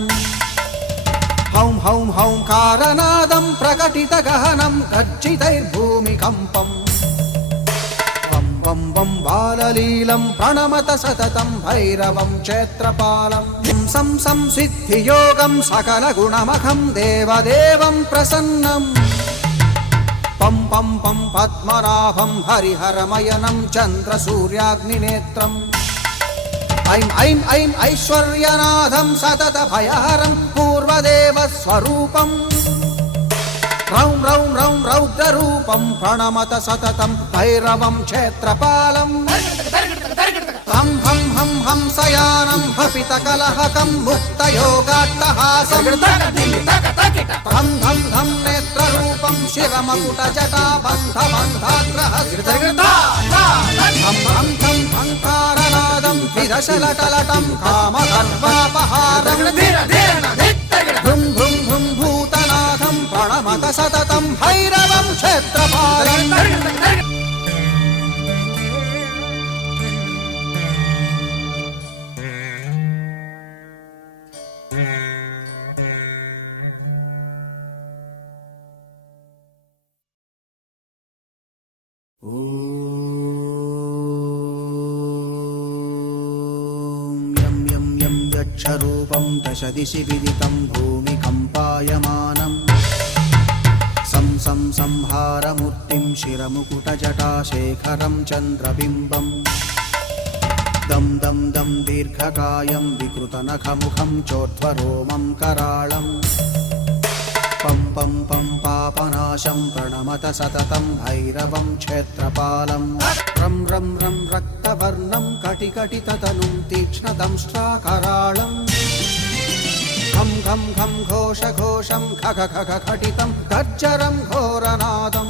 హౌం హౌం హౌం కారనాదం ప్రకటిత గహనం గర్జితైర్భూమికంపం వం వం వం బాలలీలం ప్రణమత సతతం భైరవం క్షేత్రపాలం సం సం సిద్ధియోగం సకల గుణమఖం దేవదేవం ప్రసన్నం పం పం పం పద్మనాభం హరిహరమయనం చంద్రసూర్యాగ్నినేత్రం ఐం ఐం ఐం ఐశ్వర్యనాథం సతత భయహరం పూర్వదేవ స్వరూపం రౌం రౌం రౌం రౌద్రరూపం ప్రణమత సతతం భైరవం క్షేత్రపాలం హం హం హం హంసయానం హపితకలహకం ముక్తయోగాట్టహాసం ధం ధం ధం నేత్రరూపం శిరమకుటజటాబంధబంధాగ్రహం ధం ధం అంకారనాదం విదశలటలటం కామగర్వాపహారం భృం భృం భృం భూతనాథం ప్రణమత సతతం భైరవం క్షేత్రపాలం యక్షరూపం దశ దిశి విదితం భూమికంపాయమానం సం సం సంహారమూర్తిం శిరముకుటజటాశేఖరం చంద్రబింబం దం దం దం దీర్ఘకాయం వికృతనఖముఖం చోర్ధ్వరోమం కరాళం పం పం పం పాపనాశం ప్రణమత సతతం భైరవం క్షేత్రపాలం రం రం రం రక్తవర్ణం కటికటితతనుం తీక్ష్ణదంష్ట్రాకరాళం ఖం ఖం ఖం ఘోషఘోషం ఖగ ఖగ ఖటితం గర్జరం ఘోరనాదం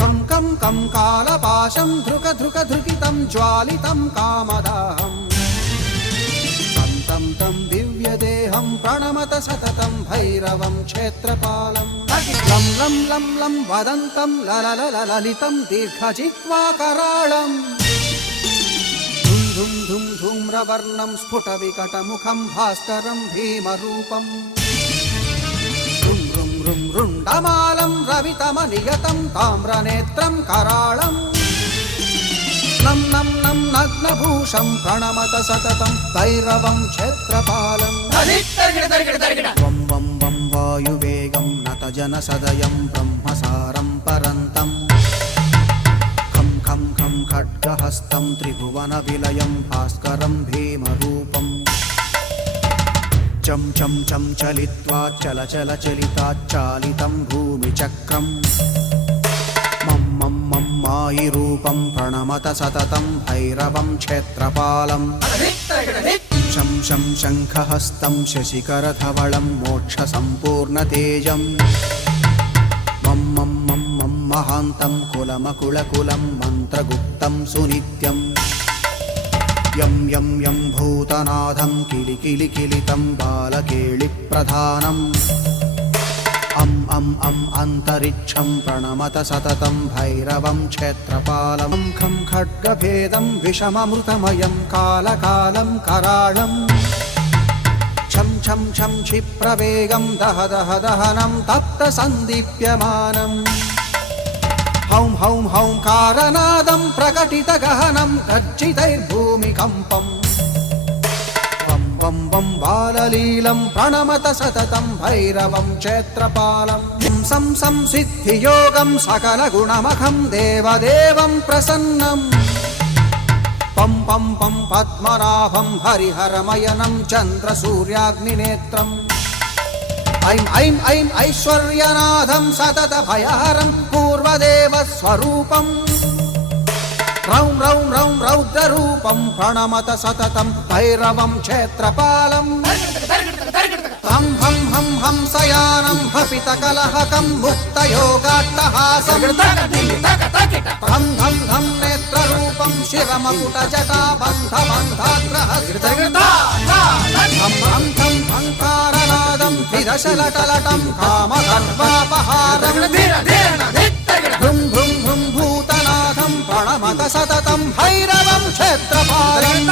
కం కం కం కాలపాశం ధృక ధృక ధృకితం జ్వాలితం కామదాహం తం తం దివ్యదేహం ప్రణమత సతతం భైరవం క్షేత్రపాలం లం లం లం లం వదంతం లలలలితం దీర్ఘజిహ్వాకరాళం ధుం ధుం ధుం ధూమ్రవర్ణం స్ఫుటవికటముఖం భాస్కరం భీమరూపం రుం రుం రుం రుండమాలం రవితమనియతం తామ్రనేత్రం కరాళం నం నం నం నగ్నభూషం ప్రణమత సతతం భైరవం క్షేత్రపాలం వం వం వం వాయువేగం నతజనసదయం బ్రహ్మసారం పరంతం ఖం ఖం ఖం ఖడ్గహస్తం త్రిభువన విలయం భాస్కరం భీమరూపం చం చం చం చలిత్వా చల చల చలితాచ్చాలితం భూమిచక్రం మం మం మం మాయిరూపం ప్రణమత సతతం భైరవం క్షేత్రపాలం శం శం శంఖహస్తం శశికరధవళం మోక్షసంపూర్ణతేజం మం మం మం మం మహాంతం కులమకుళకులం మంత్రగుప్తం సునిత్యం యం యం యం భూతనాథం కిలికిలికిలితం బాలకేళిప్రధానం అం అం అం అంతరిక్షం ప్రణమత సతతం భైరవం క్షేత్రపాలం ఖం ఖడ్గభేదం విషమమృతమయం కాలకాలం కరాళం ఛం छं छं क्षिप्रवेगं दह दह दहनं तप्तसन्दीप्यमानम् हौं हौं हौंकारनादं प्रकटितगहनं गर्जितैर्भूमिकम्पम् वं वं वं बाललीलं प्रणमत सततं भैरवं क्षेत्रपालं सं संसिद्धियोगं सकलगुणमखं देवदेवं प्रसन्नम् पं पं पं पद्मनाभं हरिहरमयनं चन्द्रसूर्याग्निनेत्रम् ऐं ऐं ऐं ऐश्वर्यनाथं सततभयहरं पूर्वदेवस्वरूपम् रौं रौं रौं रौद्ररूपं प्रणमत सततं भैरवं क्षेत्रपालम् हं हं हं हंसयानं हपितकलहकं मुक्तयोगाट्टहासं धं धं धं नेत्ररूपं शिरमकुटजटाबन्धबन्धाग्रहस्तं हं हं हं हंकारनादं त्रिदशलटलटं कामगर्वापहारं भ्रुं भ्रुं भ्रुं भूतनाथं प्रणमत सततं भैरवं क्षेत्रपालम्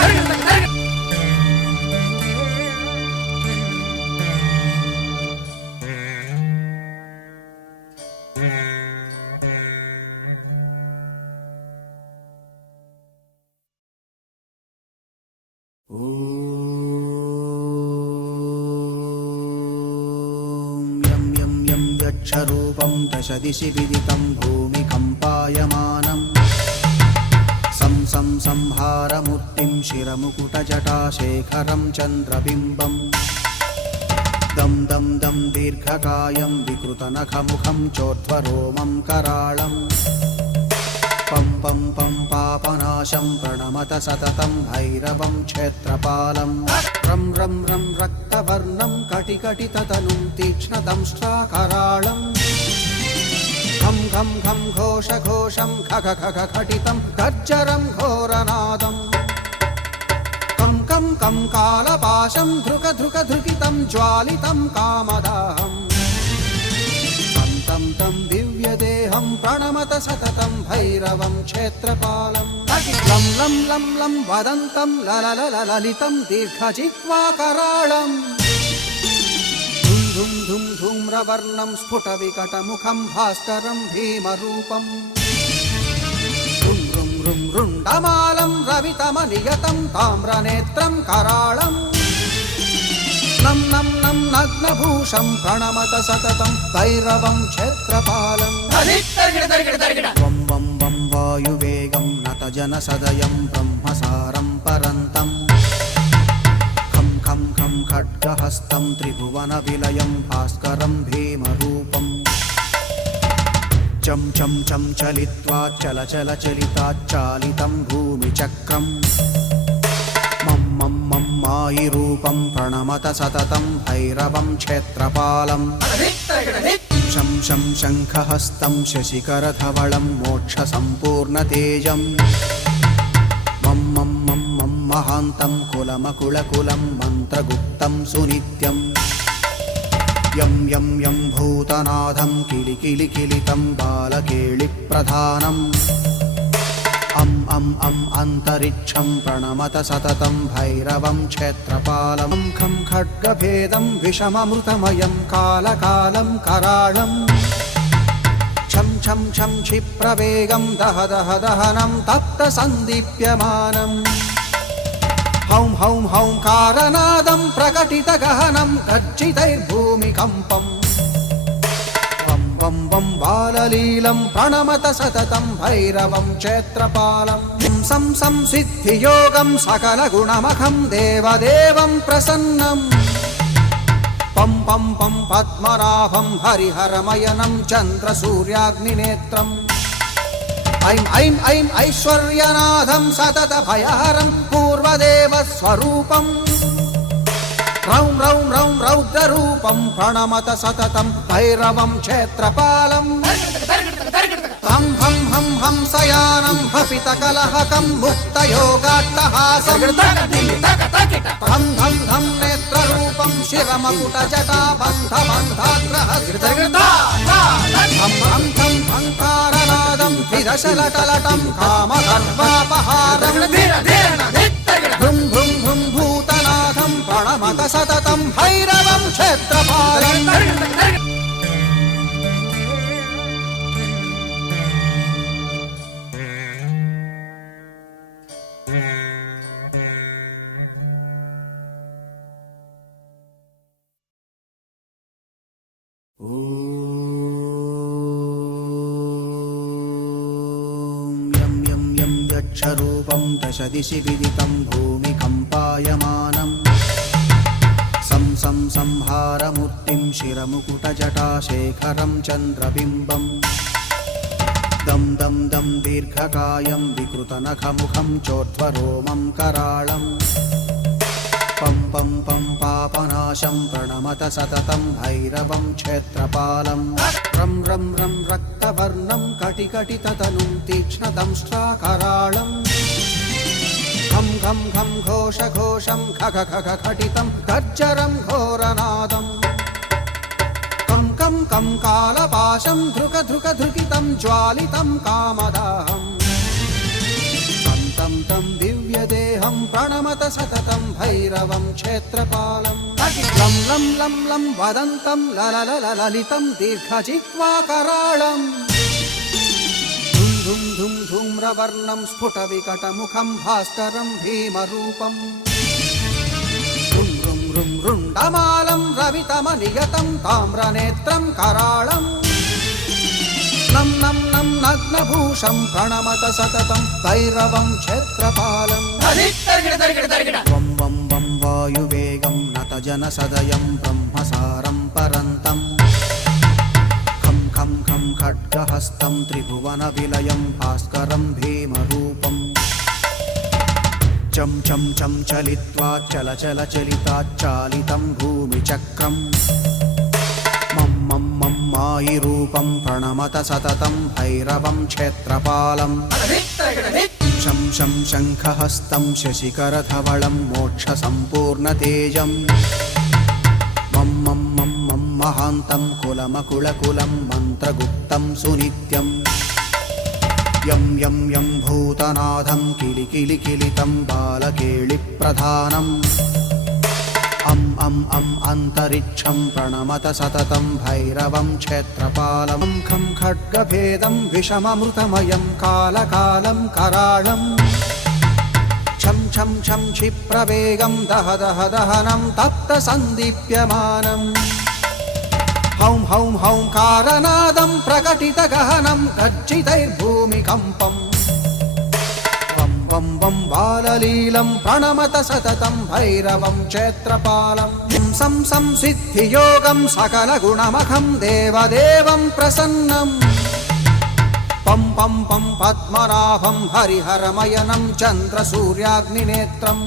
यक्षरूपं दशदिशि विदितं भूमिकम्पायमानम् सं सं संहारमूर्तिं शिरमुकुटजटाशेखरं चन्द्रबिम्बम् दं दं दं दीर्घकायं विकृतनखमुखं चोर्ध्वरोमं कराळम् पं पं पं पापनाशं प्रणमत सततं भैरवं क्षेत्रपालम् रं रं रं रक्तवर्णं कटिकटिततनुं तीक्ष्णदंष्ट्राकराळम् खं खं खं घोषघोषं खख खख खटितं गर्जरं घोरनादम् कं कं कं कालपाशं धृक धृक धृकितं ज्वालितं कामदाहम् तं तं दिव्यदेहं प्रणमत सततं भैरवं क्षेत्रपालम् लं लं लं लं वदन्तं ललितं दीर्घजिह्वाकराळम् धुं धुं धुं धूम्रवर्णं स्फुटविकटमुखं भास्करं भीमरूपम् रुं रुं रुं रुण्डमालं रवितमनियतं ताम्रनेत्रं कराळम् नं नं नं नग्नभूषं प्रणमत सततं भैरवं क्षेत्रपालम् वं वं वं वायुवेगं नतजनसदयं ब्रह्मसारं परन्तम् खं खं खं खड्गहस्तं त्रिभुवनविलयं भास्करं भीमरूपम् चं चं चं चलित्वा चल चल चलिताच्चालितं भूमिचक्रम् मायिरूपं प्रणमत सततं भैरवं क्षेत्रपालम् शं शं शङ्खहस्तं शशिकरधवलं मोक्षसम्पूर्णतेजम् मं मं मं मं महान्तं कुलमकुलकुलं मन्त्रगुप्तं सुनित्यम् यं यं यं भूतनाथं किलिकिलिकिलितं बालकेलिप्रधानम् अं अं अन्तरिक्षं प्रणमत सततं भैरवं क्षेत्रपालम् खं खड्गभेदं विषममृतमयं कालकालं कराळम् छं छं छं क्षिप्रवेगं दह दह दहनं तप्तसन्दीप्यमानम् हौं हौं हौंकारनादं प्रकटितगहनं गर्जितैर्भूमिकम्पम् वं वं बाललीलं प्रणमत सततं भैरवं क्षेत्रपालं सं संसिद्धियोगं सकलगुणमखं देवदेवं प्रसन्नम् पं पं पं पद्मनाभं हरिहरमयनं चन्द्रसूर्याग्निनेत्रम् ऐं ऐं ऐं ऐश्वर्यनाथं सततभयहरं पूर्वदेवस्वरूपम् रौं रौं रौं रौद्ररूपं प्रणमत सततं भैरवं क्षेत्रपालम् हं हं हं हंसयानं हपितकलहकं मुक्तयोगाट्टहासं धं धं धं नेत्ररूपं शिरमकुटजटाबन्धबन्धाग्रहस्तं हं हं हं हंकारनादं त्रिदशलटलटं कामगर्वापहारम् भ्रुं भ्रुं भ्रुं भूतनाथं प्रणमत सततं सततं भैरवं क्षेत्रपालम् यक्षरूपं दशदिशि विदितं भूमिकम्पायमानम् संहारमूर्तिं शिरमुकुटजटाशेखरं चन्द्रबिम्बम् दं दं दं दीर्घकायं विकृतनखमुखं चोर्ध्वरोमं कराळम् पं पं पं पापनाशं प्रणमत सततं भैरवं क्षेत्रपालम् रं रं रं रक्तवर्णं कटिकटिततनुं तीक्ष्णदंष्ट्राकराळम् घं घं घं घोषघोषं खग खग खटितं गर्जरं घोरनादम् कं कं कं कालपाशं धृक धृक धृकितं ज्वालितं कामदाहम् तं तं दिव्यदेहं प्रणमत सततं भैरवं क्षेत्रपालम् लं लं लं लं वदन्तं ललितं दीर्घजिह्वाकराळम् धुं धुं धुं धूम्रवर्णं स्फुटविकटमुखं भास्करं भीमरूपम् रुं रुं रुं रुण्डमालं रवितमनियतं ताम्रनेत्रं कराळम् नं नं नं नग्नभूषं प्रणमत सततं भैरवं क्षेत्रपालम् वं वं वं वायुवेगं नतजनसदयं ब्रह्मसारं परन्तम् खं खं खं खड्गहस्तं त्रिभुवनविलयं भास्करं भीमरूपम् चं चं चं चलित्वा चल चल चलिताच्चालितं भूमिचक्रम् मायिरूपं प्रणमत सततं भैरवं क्षेत्रपालम् शं शं शङ्खहस्तं शशिकरधवलं मोक्षसम्पूर्णतेजम् मं मं मं मं महान्तं कुलमकुलकुलं मन्त्रगुप्तं सुनित्यम् यं यं यं भूतनाथं किलिकिलिकिलितं बालकेलिप्रधानम् अं अन्तरिक्षं प्रणमत सततं भैरवं क्षेत्रपालम् खं खड्गभेदं विषममृतमयं कालकालं कराळम् छं छं छं क्षिप्रवेगं दह दह दहनं तप्तसन्दीप्यमानम् हौं हौं हौं कारनादं प्रकटितगहनं गर्जितैर्भूमिकम्पम् वं वं बाललीलं प्रणमत सततं भैरवं क्षेत्रपालम् सं संसिद्धियोगं सकलगुणमखं देवदेवं प्रसन्नम् पं पं पं पद्मनाभं हरिहरमयनं चन्द्रसूर्याग्निनेत्रम्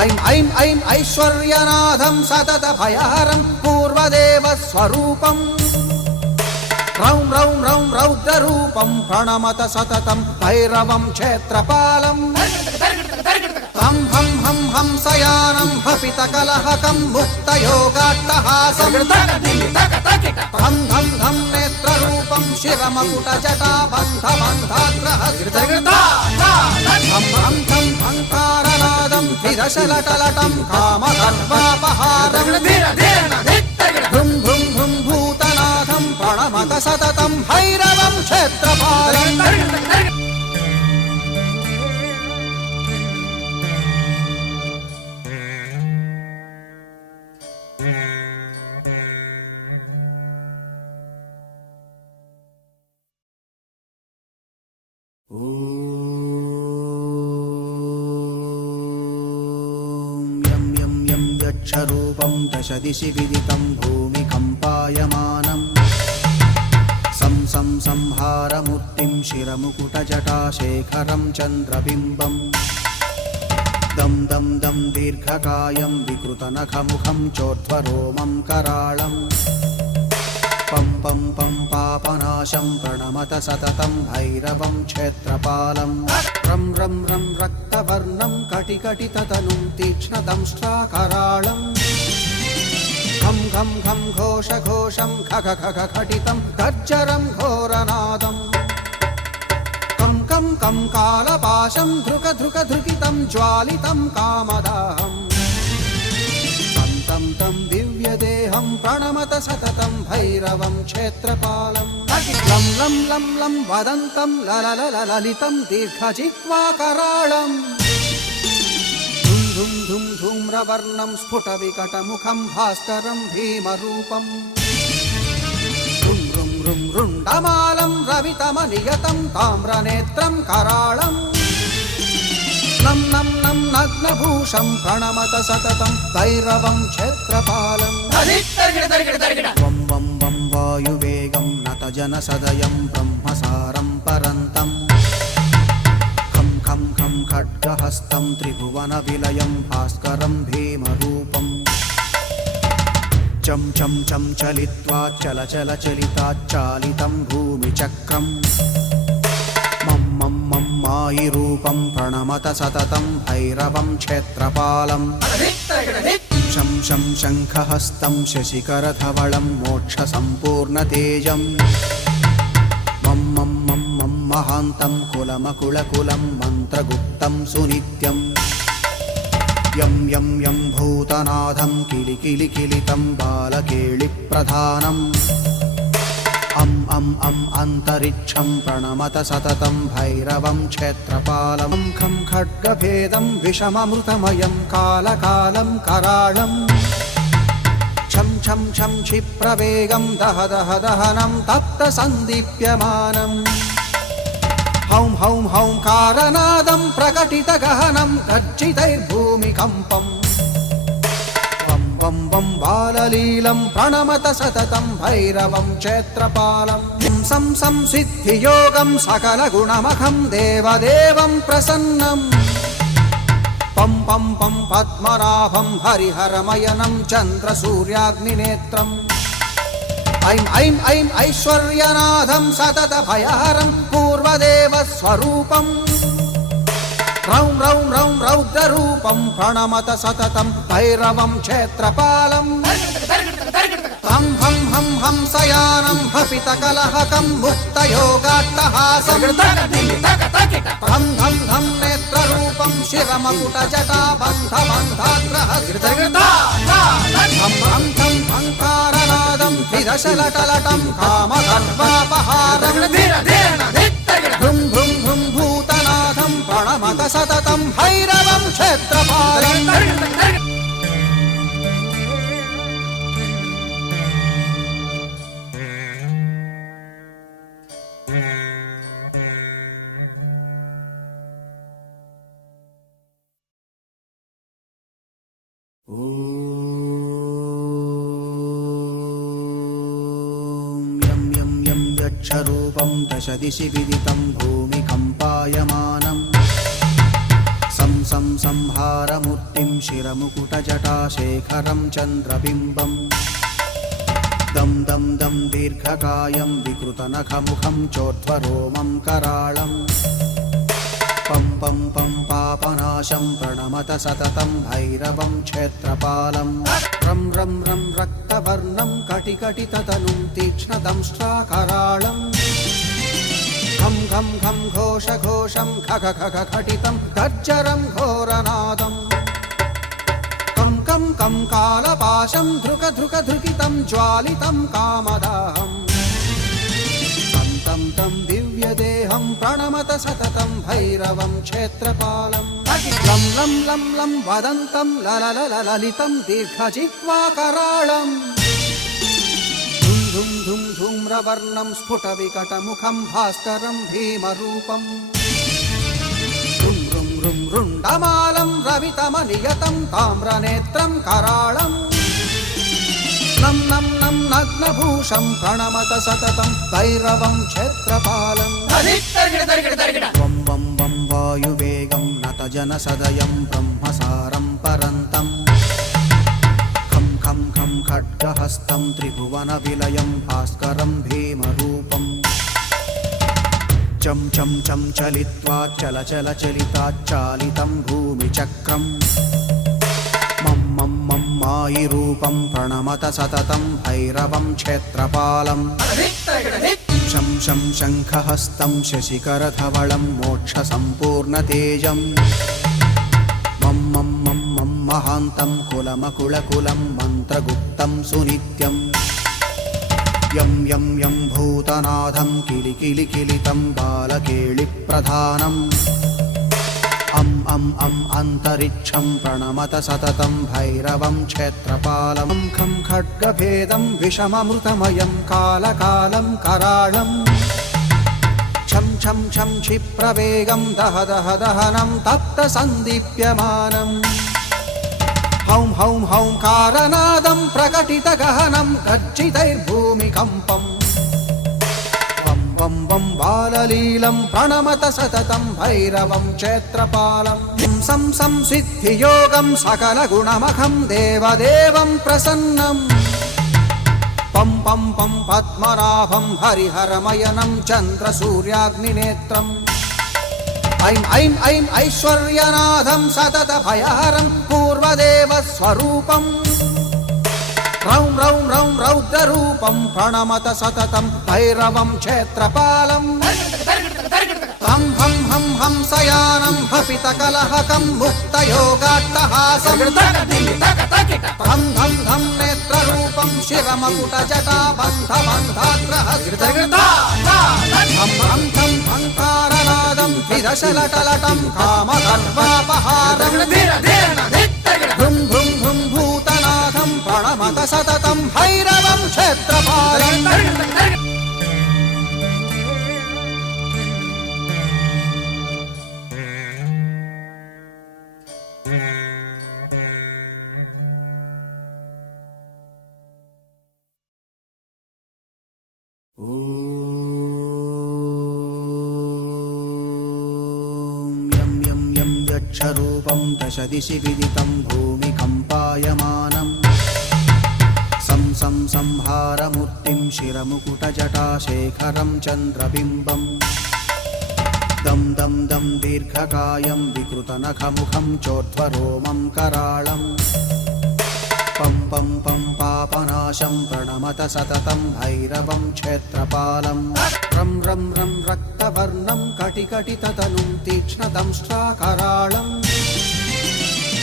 ऐं ऐं ऐं ऐश्वर्यनाथं सततभयहरं पूर्वदेवस्वरूपम् रौं रौं रौं रौद्ररूपं प्रणमत सततं भैरवं क्षेत्रपालम् हं हं हं हंसयानं हपितकलहकं मुक्तयोगाट्टहासं धं धं धं नेत्ररूपं शिरमकुटजटाबन्धबन्धाग्रहस्तं हं हं हं हंकारनादं विदशलटलटं कामगर्वापहारम् भ्रुं भ्रुं भ्रुं भूतनाथं प्रणमत सततं भैरवं क्षेत्रपालम् यक्षरूपं दशदिशि विदितं भूमिकम्पायमानम् संहारमूर्तिं शिरमुकुटजटाशेखरं चन्द्रबिम्बम् दं दं दं दीर्घकायं विकृतनखमुखं चोर्ध्वरोमं कराळम् पं पं पं पापनाशं प्रणमत सततं भैरवं क्षेत्रपालम् रं रं रं रक्तवर्णं कटिकटिततनुं तीक्ष्णदंष्ट्राकराळम् घं घं घं घोषघोषं खग खग खटितं गर्जरं घोरनादम् कं कं कं कालपाशं धृक धृक धृकितं ज्वालितं कामदाहम् तं दिव्यदेहं प्रणमत सततं भैरवं क्षेत्रपालं लं लं लं लं वदन्तं ललितं दीर्घजिह्वाकराळं धुं धुं धुं धूम्रवर्णं स्फुटविकटमुखं भास्करं भीमरूपं रुं रुं रुं रुण्डमालं रवितमनियतं ताम्रनेत्रं कराळं नं नं नं नग्नभूषं प्रणमत सततं भैरवं क्षेत्रपालं वं वं वं वायुवेगं नतजनसदयं ब्रह्मसारं परन्तं खं खं खं खड्गहस्तं त्रिभुवनविलयं भास्करं भीमरूपं चं चं चं चलित्वा चल चल चलिताच्चालितं भूमिचक्रम् मायिरूपं प्रणमत सततं भैरवं क्षेत्रपालं शं शं शङ्खहस्तं शशिकरधवलं मोक्षसम्पूर्णतेजं मं मं मं मं महान्तं कुलमकुलकुलं मन्त्रगुप्तं सुनित्यं यं यं यं भूतनाथं किलिकिलिकिलितं बालकेलिप्रधानम् अम् अन्तरिक्षं प्रणमत सततं भैरवं क्षेत्रपालं खं खड्गभेदं विषममृतमयं कालकालं कराळं छं छं छं क्षिप्रवेगं दह दह दहनं तप्तसन्दीप्यमानं हौं हौं हौं कारनादं प्रकटितगहनं गर्जितैर्भूमिकम्पम् वं वं बाललीलं प्रणमत सततं भैरवं क्षेत्रपालं सं सं सिद्धियोगं सकलगुणमखं देवदेवं प्रसन्नं पं पं पं पद्मनाभं हरिहरमयनं चन्द्रसूर्याग्निनेत्रम् ऐं ऐं ऐं ऐश्वर्यनाथं सततभयहरं पूर्वदेवस्वरूपम् रौं रौं रौं रौद्ररूपं प्रणमत सततं भैरवं क्षेत्रपालं हं हं हं हंसयानं हपितकलहकं मुक्तयोगाट्टहासं धं धं धं नेत्ररूपं शिरमकुटजटाबन्धबन्धाग्रहस्तं धं धं धं भङ्कारनादं त्रिदशलटलटं कामगर्वापहारं भ्रुं भ्रुं भ्रुं भूतनाथं प्रणमत सततं भैरवं क्षेत्रपालं यं यं यं यक्षरूपं दशदिशि विदितं भूमिकम्पायमानं सं सं संहारमूर्तिं शिरमुकुटजटाशेखरं चन्द्रबिम्बं दं दं दं दीर्घकायं विकृतनखमुखं चोर्ध्वरोमं कराळं पं पं पं पापनाशं प्रणमत सततं भैरवं क्षेत्रपालं रं रं रं रक्तवर्णं कटिकटिततनुं तीक्ष्णदंष्ट्राकराळं घं घं घं घोषघोषं खग खग खटितं गर्जरं घोरनादं कं कं कं कालपाशं धृक धृक धृकितं ज्वालितं कामदाहम् तं तं दिव्यदेहं प्रणमत सततं भैरवं क्षेत्रपालं लं लं लं लं वदन्तं ललितं दीर्घजिह्वाकराळं धुं धुं धुं धूम्रवर्णं स्फुटविकटमुखं भास्करं भीमरूपं रुं रुं रुं रुण्डमालं रवितमनियतं ताम्रनेत्रं कराळं नं नं नं नग्नभूषं प्रणमत सततं भैरवं क्षेत्रपालं वं वं वं वायुवेगं नतजनसदयं ब्रह्मसारं परन्तं खं खं खं खड्गहस्तं त्रिभुवनविलयं भास्करं भीमरूपं चं चं चं चलित्वा चल चल चलिताच्चालितं भूमिचक्रम् मायिरूपं प्रणमत सततं भैरवं क्षेत्रपालं शं शं शङ्खहस्तं शशिकरधवलं मोक्षसम्पूर्णतेजं मं मं मं मं महान्तं कुलमकुलकुलं मन्त्रगुप्तं सुनित्यं यं यं यं भूतनाथं किलिकिलिकिलितं बालकेलिप्रधानम् अं अं अं अन्तरिक्षं प्रणमत सततं भैरवं क्षेत्रपालं खं खड्गभेदं विषममृतमयं कालकालं कराळं छं छं छं क्षिप्रवेगं दह दह दहनं तप्तसन्दीप्यमानम् हौं हौं हौं कारनादं प्रकटितगहनं गर्जितैर्भूमिकम्पम् वं वं बाललीलं प्रणमत सततं भैरवं क्षेत्रपालं सं सं सिद्धियोगं सकलगुणमखं देवदेवं प्रसन्नम् पं पं पं पद्मनाभं हरिहरमयनं चन्द्रसूर्याग्निनेत्रम् ऐं ऐं ऐं ऐश्वर्यनाथं सततभयहरं पूर्वदेवस्वरूपम् रौं रौं रौं रौद्ररूपं प्रणमत सततं भैरवं क्षेत्रपालं हं हं हं हंसयानं हपितकलहकं मुक्तयोगाट्टहासं धं धं धं नेत्ररूपं शिरमकुटजटाबन्धबन्धाग्रहस्तं धं धं धं भङ्कारनादं विदशलटलटं कामगर्वापहारं भ्रुं भ्रुं भ्रुं भूतनाथं प्रणमत सततं भैरवं क्षेत्रपालं यं यं यं यक्षरूपं दशदिशि विदितं भूमिकम्पायमानम् सं सं संहारमूर्तिं शिरमुकुटजटाशेखरं चन्द्रबिम्बम् दं दं दं दीर्घकायं विकृतनखमुखं चोर्ध्वरोमं कराळम् पं पं पं पापनाशं प्रणमत सततं भैरवं क्षेत्रपालं रं रं रं रक्तवर्णं कटिकटिततनुं तीक्ष्णदंष्ट्राकराळम्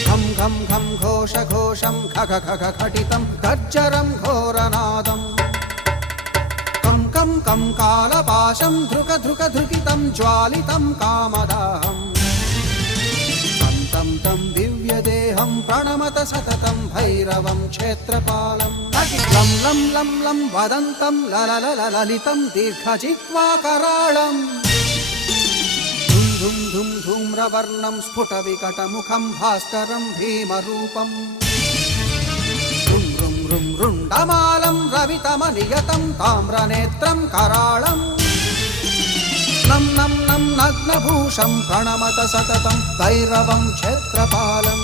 घं घं घं घोषघोषं खग खग खटितं गर्जरं घोरनादम् कं कं कं कालपाशं धृक धृक धृकितं ज्वालितं कामदाहम् तं तं दिव्यदेहं प्रणमत सततं भैरवं क्षेत्रपालं लं लं लं लं वदन्तं ललितं दीर्घजिह्वाकराळम् धुं धुं धुं धूम्रवर्णं स्फुटविकटमुखं भास्करं भीमरूपम् रुं रुं रुं रुण्डमालं रवितमनियतं ताम्रनेत्रं कराळम् नं नं नं नग्नभूषं प्रणमत सततं भैरवं क्षेत्रपालं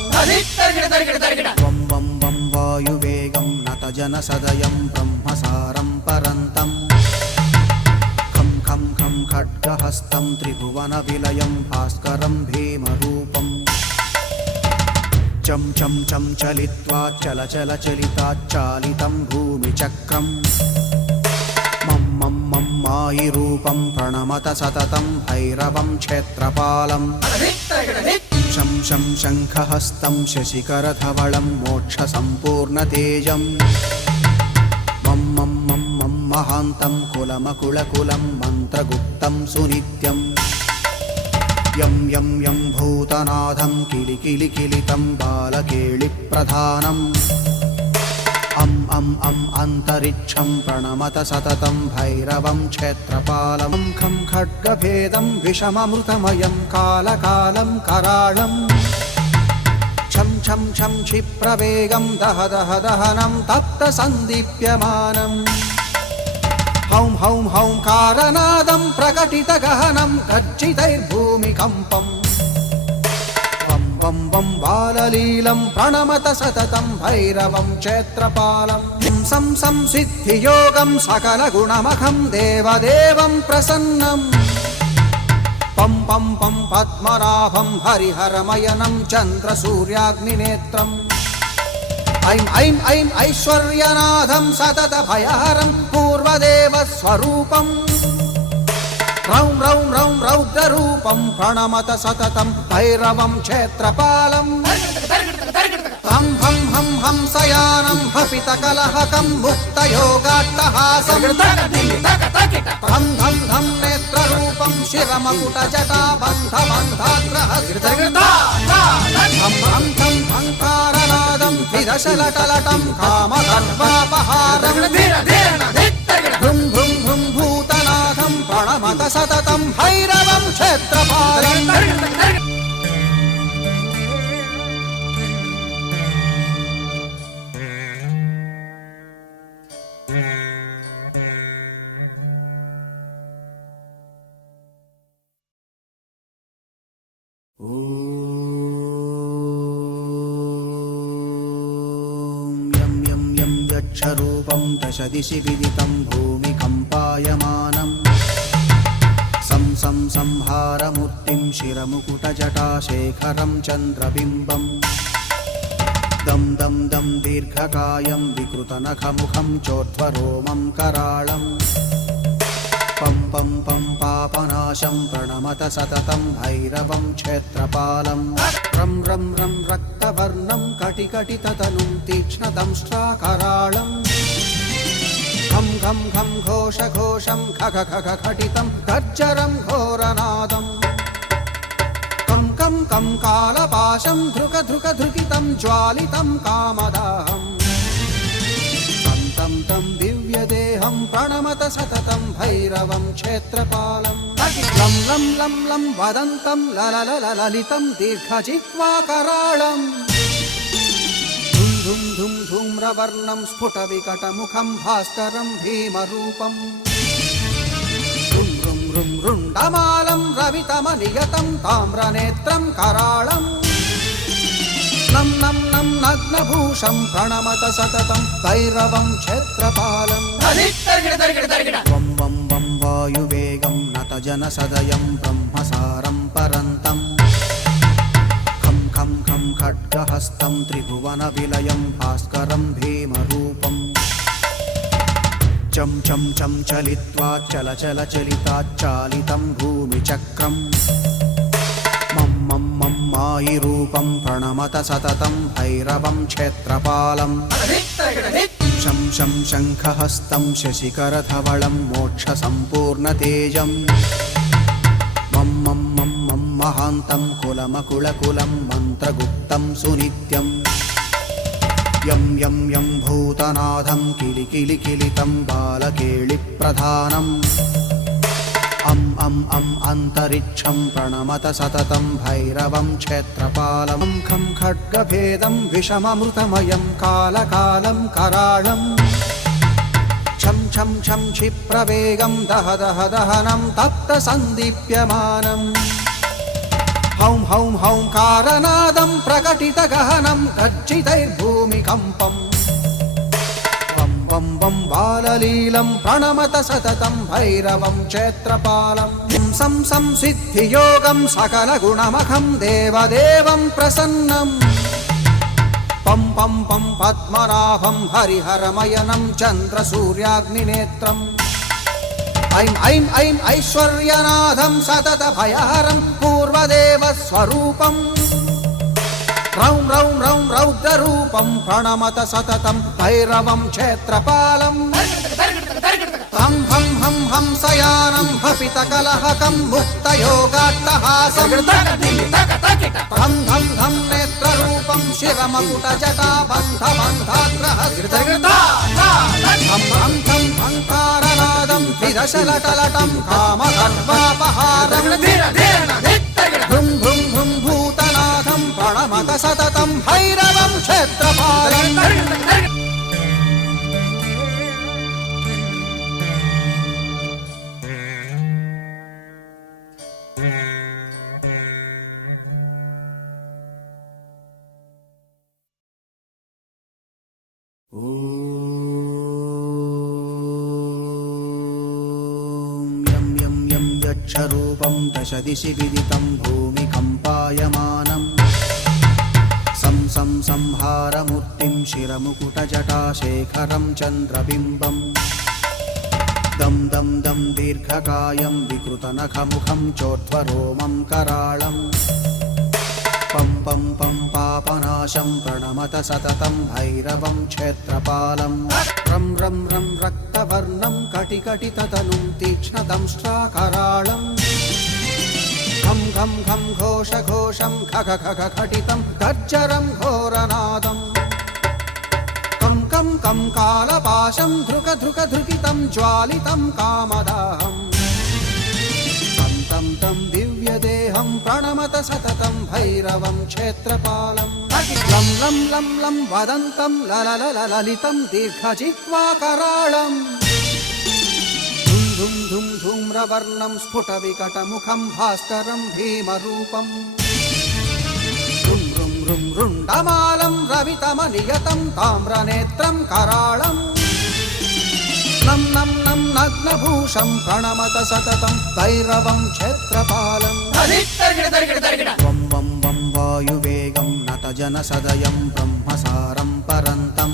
वं वं वं वायुवेगं नतजनसदयं ब्रह्मसारं परन्तम् खं खं खं खड्गहस्तं त्रिभुवनविलयं भास्करं भीमरूपम् चं चं चं चलित्वा चल चल चलिताच्चालितं भूमिचक्रम् मं मं मं मायिरूपं प्रणमत सततं भैरवं क्षेत्रपालं शं शं शङ्खहस्तं शशिकरधवलं मोक्षसम्पूर्णतेजम् मं मं मं मं महान्तं कुलमकुलकुलं मन्त्रगुप्तं सुनित्यं यं यं यं भूतनाथं किलिकिलिकिलितं बालकेलिप्रधानम् अं अं अं अन्तरिक्षं प्रणमत सततं भैरवं क्षेत्रपालं खं खड्गभेदं विषममृतमयं कालकालं कराळं छं छं छं क्षिप्रवेगं दह दह दहनं तप्तसन्दीप्यमानम् हौं हौं हौं कारनादं प्रकटितगहनं गर्जितैर्भूमिकम्पम् वं वं बाललीलं प्रणमत सततं भैरवं क्षेत्रपालं सं सं सिद्धियोगं सकलगुणमखं देवदेवं प्रसन्नम् पं पं पं पद्मनाभं हरिहरमयनं चन्द्रसूर्याग्निनेत्रम् ऐं ऐं ऐं ऐश्वर्यनाथं सततभयहरं पूर्वदेवस्वरूपम् रौं रौं रौं रौद्ररूपं प्रणमत सततं भैरवं क्षेत्रपालं हं हंसयानं हपितकलहकं मुक्तयोगाट्टहासं धं धं धं नेत्ररूपं शिरमकुटजटाबन्धबन्धाग्रहस्तं धं धं धं भङ्कारनादं विदशलटलटं कामगर्वापहारं भ्रुं भ्रुं भ्रुं भूतनाथं प्रणमत सततं भैरवं क्षेत्रपालं यं यं यं यक्षरूपं दशदिशि विदितं भूमिकम्पायमानम् सं सं संहारमूर्तिं शिरमुकुटजटाशेखरं चन्द्रबिम्बम् दं दं दं दीर्घकायं विकृतनखमुखं चोर्ध्वरोमं कराळम् पं पं पं पापनाशं प्रणमत सततं भैरवं क्षेत्रपालं रं रं रं रक्तवर्णं कटिकटिततनुं तीक्ष्णदंष्ट्राकराळम् घं घं घं घोषघोषं खग खग खटितं गर्जरं घोरनादम् कं कं कं कालपाशं धृक धृक धृकितं ज्वालितं कामदाहम् तं तं दिव्यदेहं प्रणमत सततं भैरवं क्षेत्रपालं लं लं लं लं वदन्तं ललितं दीर्घजिह्वाकराळम् धुं धुं धुं धूम्रवर्णं स्फुटविकटमुखं भास्करं भीमरूपम् रुं रुं रुं रुण्डमालं रवितमनियतं ताम्रनेत्रं कराळम् नं नं नं नग्नभूषं प्रणमत सततं भैरवं क्षेत्रपालं वं वं वं वायुवेगं नतजनसदयं ब्रह्मसारं परन्तं खं खं खं खड्गहस्तं त्रिभुवनविलयं भास्करं भीमरूपम् चं चं चं चलित्वा चल चल चलिताच्चालितं भूमिचक्रम् मं मं मं मायिरूपं प्रणमत सततं भैरवं क्षेत्रपालं शं शं शङ्खहस्तं शशिकरधवलं मोक्षसम्पूर्णतेजं मं मं मं मं महान्तं कुलमकुलकुलं मन्त्रगुप्तं सुनित्यम् यं यं यं भूतनाथं किलिकिलिकिलितं बालकेलिप्रधानम् अं अं अं अन्तरिक्षं प्रणमत सततं भैरवं क्षेत्रपालं खं खड्गभेदं विषममृतमयं कालकालं कराळम् छं छं छं क्षिप्रवेगं दह दह दहनं तप्तसन्दीप्यमानम् हौं हौं हौं कारनादं प्रकटितगहनं गर्जितैर्भूमिकम्पम् वं वं बाललीलं प्रणमत सततं भैरवं क्षेत्रपालं सं सं सिद्धियोगं सकलगुणमखं देवदेवं प्रसन्नम् पं पं पं पद्मनाभं हरिहरमयनं चन्द्रसूर्याग्निनेत्रम् ऐं ऐं ऐं ऐश्वर्यनाथं सततभयहरं पूर्वदेवस्वरूपम् रौं रौं रौं रौद्ररूपं प्रणमत सततं भैरवं क्षेत्रपालं हं हं हं हंसयानं हपितकलहकं मुक्तयोगाट्टहासं धं धं धं नेत्ररूपं शिरमकुटजटाबन्धबन्धाग्रहस्तं धं धं धं भङ्कारनादं विदशलटलटं कामगर्वापहारं भ्रुं भ्रुं भ्रुं भूतनाथं प्रणमत सततं भैरवं क्षेत्रपालं यं यं यं यक्षरूपं दशदिशि विदितं भूमिकम्पायमानम् सं सं संहारमूर्तिं शिरमुकुटजटाशेखरं चन्द्रबिम्बम् दं दं दं दीर्घकायं विकृतनखमुखं चोर्ध्वरोमं कराळम् पं पं पं पापनाशं प्रणमत सततं भैरवं क्षेत्रपालं रं रं रं रक्तवर्णं कटिकटिततनुं तीक्ष्णदंष्ट्राकराळम् घं घं घं घोषघोषं खग खग खटितं गर्जरं घोरनादम् कं कं कं कालपाशं धृक धृक धृकितं ज्वालितं कामदाहम् तं तं दिव्यदेहं प्रणमत सततं भैरवं क्षेत्रपालं लं लं लं लं वदन्तं ललितं दीर्घजिह्वाकराळम् धुं धुं धुं धूम्रवर्णं स्फुटविकटमुखं भास्करं भीमरूपम् रुं रुं रुं रुण्डमालं रवितमनियतं ताम्रनेत्रं कराळम् नं नं नं नग्नभूषं प्रणमत सततं भैरवं क्षेत्रपालं वं वं वं वायुवेगं नतजनसदयं ब्रह्मसारं परन्तं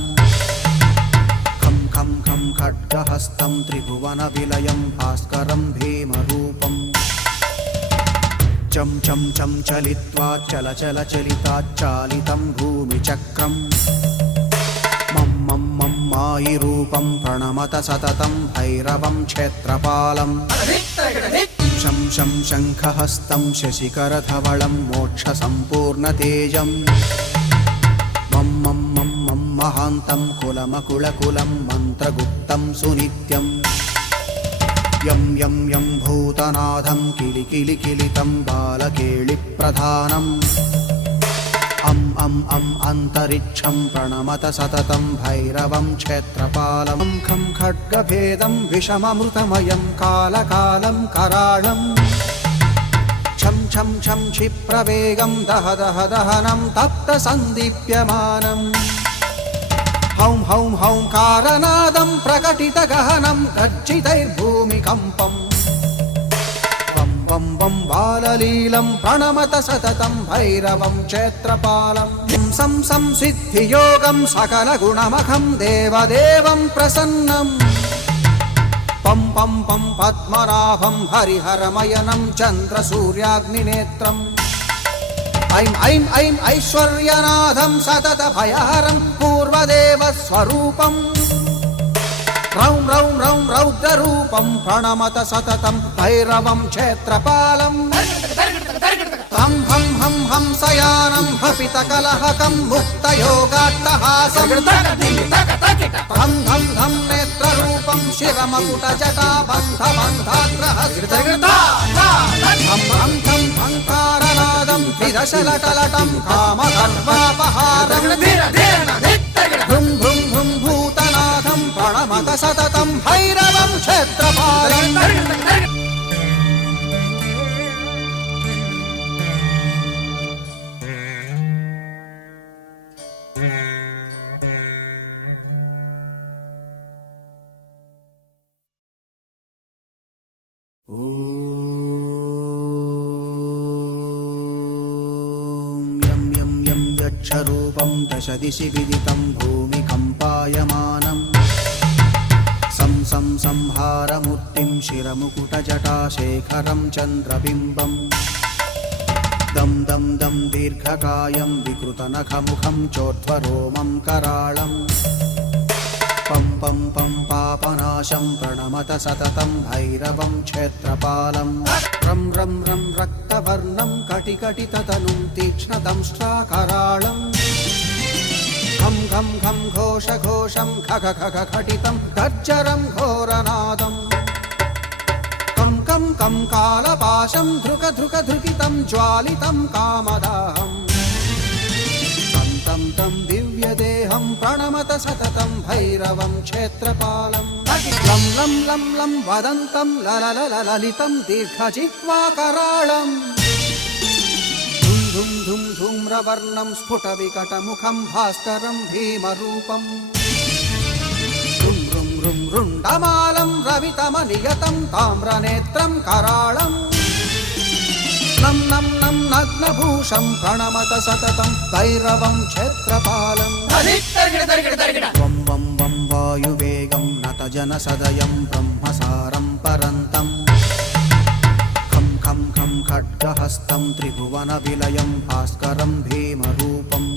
खं खं खं खड्गहस्तं त्रिभुवनविलयं भास्करं भीमरूपम् चं चं चं चलित्वा चल चल चलिताच्चालितं भूमिचक्रम् मायिरूपं प्रणमत सततं भैरवं क्षेत्रपालं शं शं शङ्खहस्तं शशिकरधवलं मोक्षसम्पूर्णतेजं मं मं मं मं महान्तं कुलमकुलकुलं मन्त्रगुप्तं सुनित्यं यं यं यं भूतनाथं किलिकिलिकिलितं बालकेलिप्रधानम् अं अं अं अन्तरिक्षं प्रणमत सततं भैरवं क्षेत्रपालं खं खड्गभेदं विषममृतमयं कालकालं कराळम् छं छं छं क्षिप्रवेगं दह दह दहनं तप्तसन्दीप्यमानम् हौं हौं हौं कारनादं प्रकटितगहनं गर्जितैर्भूमिकम्पम् वं वं बाललीलं प्रणमत सततं भैरवं क्षेत्रपालं सं सं सिद्धियोगं सकलगुणमखं देवदेवं प्रसन्नं पं पं पं पद्मनाभं हरिहरमयनं चन्द्रसूर्याग्निनेत्रम् ऐं ऐं ऐं ऐश्वर्यनाथं सततभयहरं पूर्वदेवस्वरूपम् रौं रौं रौं रौद्ररूपं प्रणमत सततं भैरवं क्षेत्रपालं हं हं हं हंसयानं हपितकलहकं मुक्तयोगाट्टहासं धं धं धं नेत्ररूपं शिरमकुटजटाबन्धबन्धाग्रहस्तं हं हं हंकारनादं त्रिदशलटलटं कामगर्वापहारं भ्रुं भ्रुं भ्रुं भूतनाथं प्रणमत सततं भैरवं क्षेत्रपालं यं यं यं यक्षरूपं दशदिशि विदितं भूमिकम्पायमानम् सं सं संहारमूर्तिं शिरमुकुटजटाशेखरं चन्द्रबिम्बम् दं दं दं दीर्घकायं विकृतनखमुखं चोर्ध्वरोमं कराळम् पं पं पं पापनाशं प्रणमत सततं भैरवं क्षेत्रपालं रं रं रं रक्तवर्णं कटिकटिततनुं तीक्ष्णदंष्ट्राकराळम् घं घं घं घोषघोषं खग खग खटितं गर्जरं घोरनादम् कं कं कं कालपाशं धृक धृक धृकितं ज्वालितं कामदाहम् तं तं दिव्यदेहं प्रणमत सततं भैरवं क्षेत्रपालं लं लं लं लं वदन्तं ललितं दीर्घजिह्वाकराळम् धुं धुं धुं धूम्रवर्णं स्फुटविकटमुखं भास्करं भीमरूपम् रुं रुं रुं रुण्डमालं रवितमनियतं ताम्रनेत्रं कराळम् नं नं नं नग्नभूषं प्रणमत सततं भैरवं क्षेत्रपालं वं वं वं वायुवेगं नतजनसदयं ब्रह्मसारं परन्तं खं खं खं खड्गहस्तं त्रिभुवनविलयं भास्करं भीमरूपम्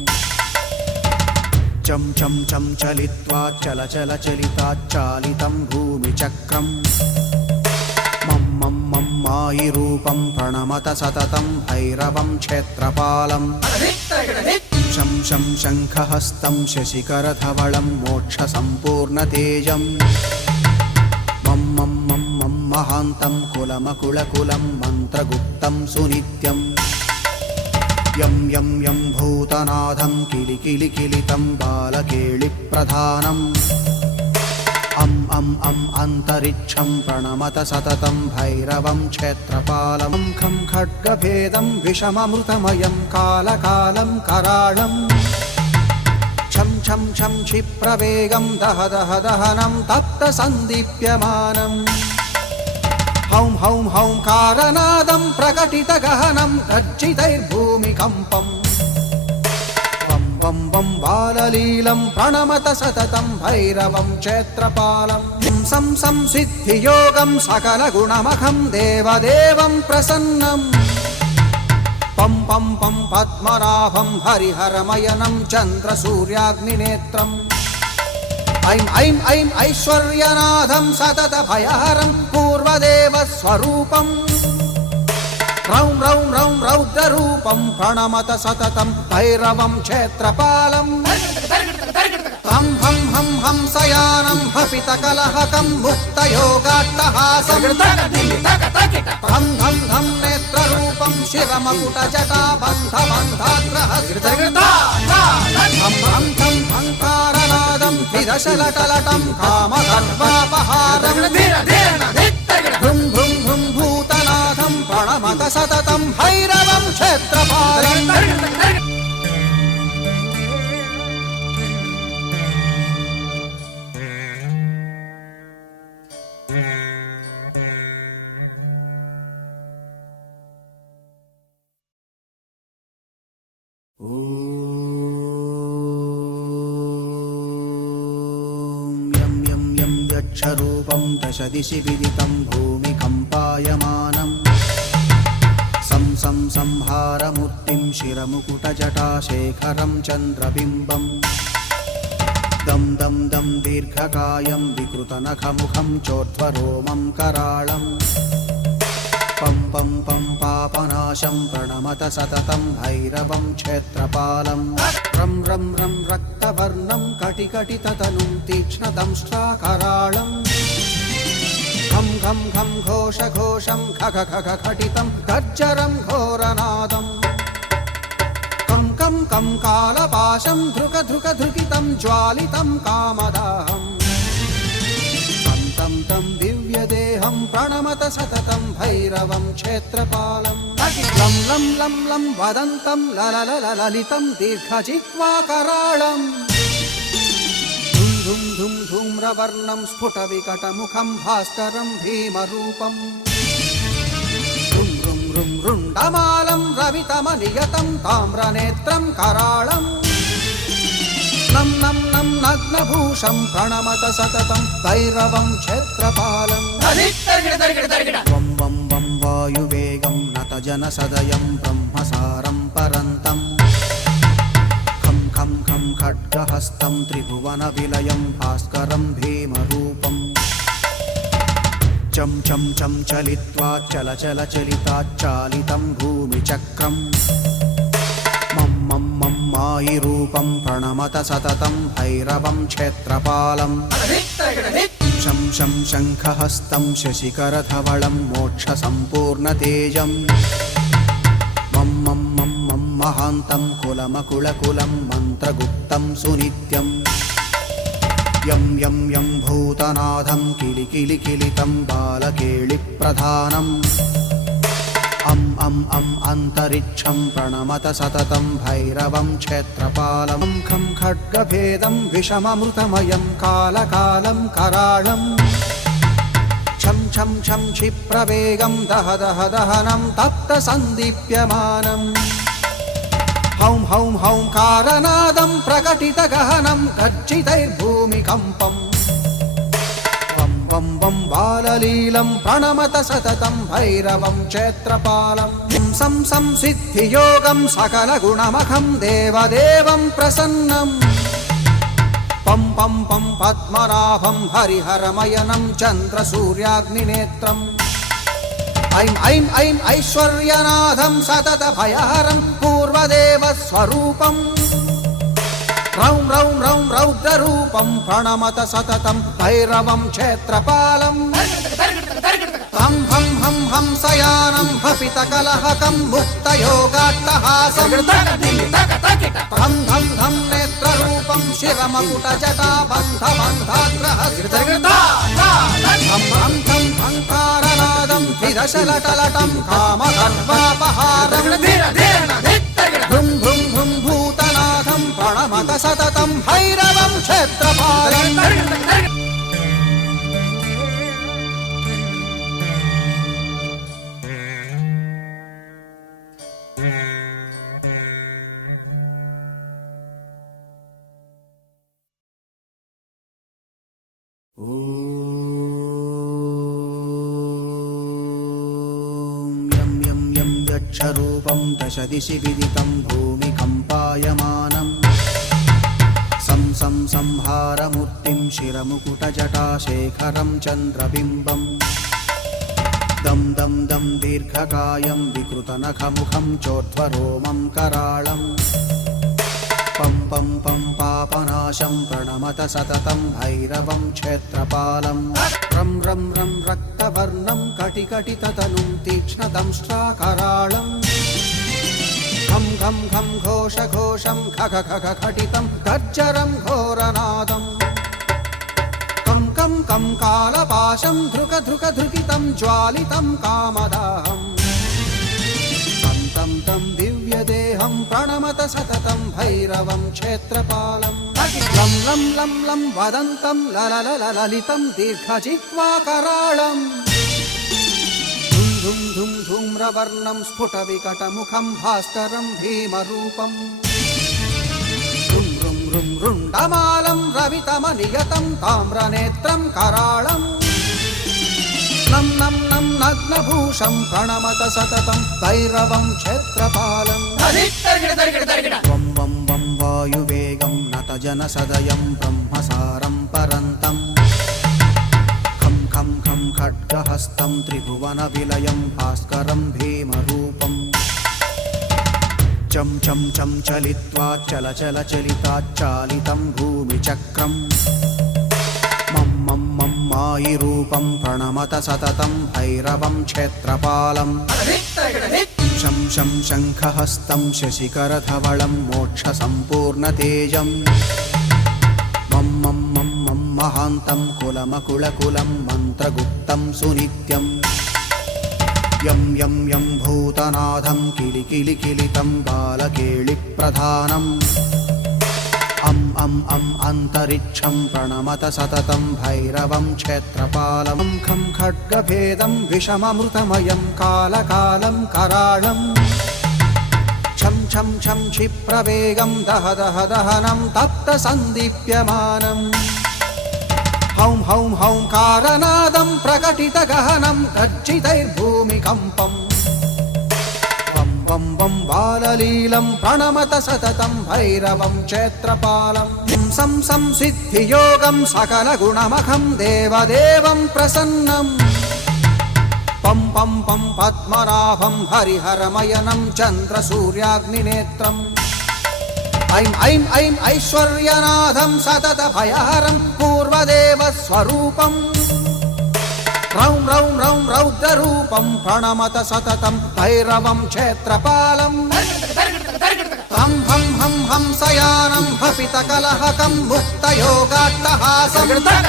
चं चं चं चलित्वा चल चल चलिताच्चालितं भूमिचक्रम् मं मं मं मायिरूपं प्रणमत सततं भैरवं क्षेत्रपालम् शं शं शङ्खहस्तं शशिकरधवलं मोक्षसम्पूर्णतेजम् मं मं मं मं महान्तं कुलमकुलकुलं मन्त्रगुप्तं सुनित्यम् यं यं यं भूतनाथं किलिकिलिकिलितं बालकेलिप्रधानम् अं अं अं अन्तरिक्षं प्रणमत सततं भैरवं क्षेत्रपालं खं खड्गभेदं विषममृतमयं कालकालं कराळम् छं छं छं क्षिप्रवेगं दह दह दहनं तप्तसन्दीप्यमानम् हौं हौं हौं कारनादं प्रकटितगहनं गर्जितैर्भूमिकम्पम् वं वं वं बाललीलं प्रणमत सततं भैरवं क्षेत्रपालं सं सं सिद्धियोगं सकलगुणमखं देवदेवं प्रसन्नम् पं पं पं पद्मनाभं हरिहरमयनं चन्द्रसूर्याग्निनेत्रम् ऐं ऐं ऐं ऐश्वर्यनाथं सततभयहरं पूर्वदेवस्वरूपम् रौं रौं रौं रौद्ररूपं प्रणमत सततं भैरवं क्षेत्रपालम् हं हं हं हंसयानं हपितकलहकं मुक्तयोगाट्टहासं धं धं धं नेत्ररूपं शिरमकुटजटाबन्धबन्धाग्रहस्तं हं हं हं हंकारनादं विदशलटलटं कामगर्वापहारं भृं भृं भृं भूतनाथं प्रणमत सततं भैरवं क्षेत्रपालम् यं यं यं यक्षरूपं दशदिशि विदितं भूमिकम्पायमानम् सं सं संहारमूर्तिं शिरमुकुटजटाशेखरं चन्द्रबिम्बम् दं दं दं दीर्घकायं विकृतनखमुखं चोर्ध्वरोमं कराळम् पं पं पं पापनाशं प्रणमत सततं भैरवं क्षेत्रपालं रं रं रं रक्तवर्णं कटिकटिततनुं तीक्ष्णदंष्ट्राकराळम् घं घं घं घोषघोषं खख खख खटितं गर्जरं घोरनादम् कं कं कं कालपाशं धृक धृक धृकितं ज्वालितं कामदाहम् तं तं दिव्यदेहं प्रणमत सततं भैरवं क्षेत्रपालं लं लं लं लं वदन्तं ललितं दीर्घजिह्वाकराळम् धुं धुं धुं धूम्रवर्णं स्फुटविकटमुखं भास्करं भीमरूपम् रुं रुं रुं रुण्डमालं रवितमनियतं ताम्रनेत्रं कराळम् नं नं नं नग्नभूषं प्रणमत सततं भैरवं क्षेत्रपालं वं वं वं वायुवेगं नतजनसदयं ब्रह्मसारं परन्तम् खं खं खं खड्गहस्तं त्रिभुवनविलयं भास्करं भीमरूपम् चं चं चं चलित्वा चल चल चलिताच्चालितं भूमिचक्रम् मं मं मं मायिरूपं प्रणमत सततं भैरवं क्षेत्रपालम् शं शं शङ्खहस्तं शशिकरधवलं मोक्षसम्पूर्णतेजम् मं मं मं मं महान्तं कुलमकुलकुलं मन्त्रगुप्तं सुनित्यम् यं यं यं भूतनाथं किलिकिलिकिलितं बालकेलिप्रधानम् अं अं अं अन्तरिक्षं प्रणमत सततं भैरवं क्षेत्रपालं खं खड्गभेदं विषममृतमयं कालकालं कराळम् छं छं छं क्षिप्रवेगं दह दह दहनं तप्तसन्दीप्यमानम् हौं हौं हौं कारनादं प्रकटितगहनं गर्जितैर्भूमिकम्पम् वं वं वं बाललीलं प्रणमत सततं भैरवं क्षेत्रपालं सं संसिद्धियोगं सकलगुणमखं देवदेवं प्रसन्नम् पं पं पं पद्मनाभं हरिहरमयनं चन्द्रसूर्याग्निनेत्रम् ऐं ऐं ऐं ऐश्वर्यनाथं सततभयहरं पूर्वदेवस्वरूपम् रौं रौं रौं रौद्ररूपं प्रणमत सततं भैरवं क्षेत्रपालम् हं हं हं हंसयानं हपितकलहकं मुक्तयोगाट्टहासं धं धं धं नेत्ररूपं शिरमकुटजटाबन्धबन्धाग्रहस्तं धं धं धं भङ्कारनादं त्रिदशलटलटं कामगर्वापहारं भ्रुं भ्रुं भ्रुं भूतनाथं प्रणमत सततं भैरवं क्षेत्रपालम् यं यं यं यक्षरूपं दशदिशि विदितं भूमिकम्पायमानम् सं सं संहारमूर्तिं शिरमुकुटजटाशेखरं चन्द्रबिम्बम् दं दं दं दीर्घकायं विकृतनखमुखं चोर्ध्वरोमं कराळम् पं पं पं पापनाशं प्रणमत सततं भैरवं क्षेत्रपालम् रं रं रं रक्तवर्णं कटिकटिततनुं तीक्ष्णदंष्ट्राकराळम् घं घं घं घोषघोषं खग खग खटितं गर्जरं घोरनादम् कं कं कं कालपाशं धृक धृक धृकितं ज्वालितं कामदाहम् तं तं दिव्यदेहं प्रणमत सततं भैरवं क्षेत्रपालम् लं लं लं लं वदन्तं लललललितं दीर्घजिह्वाकराळम् धुं धुं धुं धूम्रवर्णं स्फुटविकटमुखं भास्करं भीमरूपम् रुं रुं रुं रुण्डमालं रवितमनियतं ताम्रनेत्रं कराळम् नं नं नं नग्नभूषं प्रणमत सततं भैरवं क्षेत्रपालम् वं वं वं वायुवेगं नतजनसदयं ब्रह्मसारं परन्तम् खं खं खं खड्गहस्तं त्रिभुवनविलयं भास्करं भीमरूपम् चं चं चं चलित्वा चल चल चलिताच्चालितं भूमिचक्रम् मं मं मायिरूपं प्रणमत सततं भैरवं क्षेत्रपालम् शं शं शङ्खहस्तं शशिकरधवलं मोक्षसम्पूर्णतेजम् मं मं मं मं महान्तं कुलमकुलकुलं मन्त्रगुप्तं सुनित्यम् यं यं यं भूतनाथं किलिकिलिकिलितं बालकेलिप्रधानम् अं अं अं अन्तरिक्षं प्रणमत सततं भैरवं क्षेत्रपालं खं खड्गभेदं विषममृतमयं कालकालं कराळम् छं छं छं क्षिप्रवेगं दह दह दहनं तप्तसन्दीप्यमानम् हौं हौं हौंकारनादं प्रकटितगहनं गर्जितैर्भूमिकम्पम् वं वं बाललीलं प्रणमत सततं भैरवं क्षेत्रपालं सं संसिद्धियोगं सकलगुणमखं देवदेवं प्रसन्नम् पं पं पं पद्मनाभं हरिहरमयनं चन्द्रसूर्याग्निनेत्रम् ऐं ऐं ऐं ऐश्वर्यनाथं सततभयहरं पूर्वदेवस्वरूपम् रौं रौं रौं रौद्ररूपं प्रणमत सततं भैरवं क्षेत्रपालम् हं हं हं हंसयानं हपितकलहकं मुक्तयोगाट्टहासं धं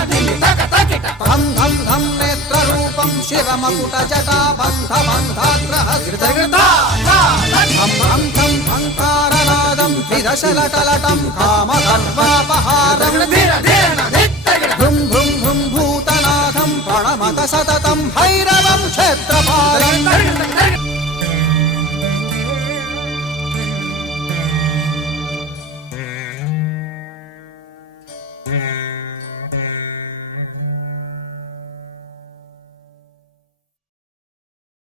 धं धं नेत्ररूपं शिरमकुटजटाबन्धबन्धाग्रहस्तं धं धं धं भङ्कारनादं त्रिदशलटलटं कामगर्वापहारम्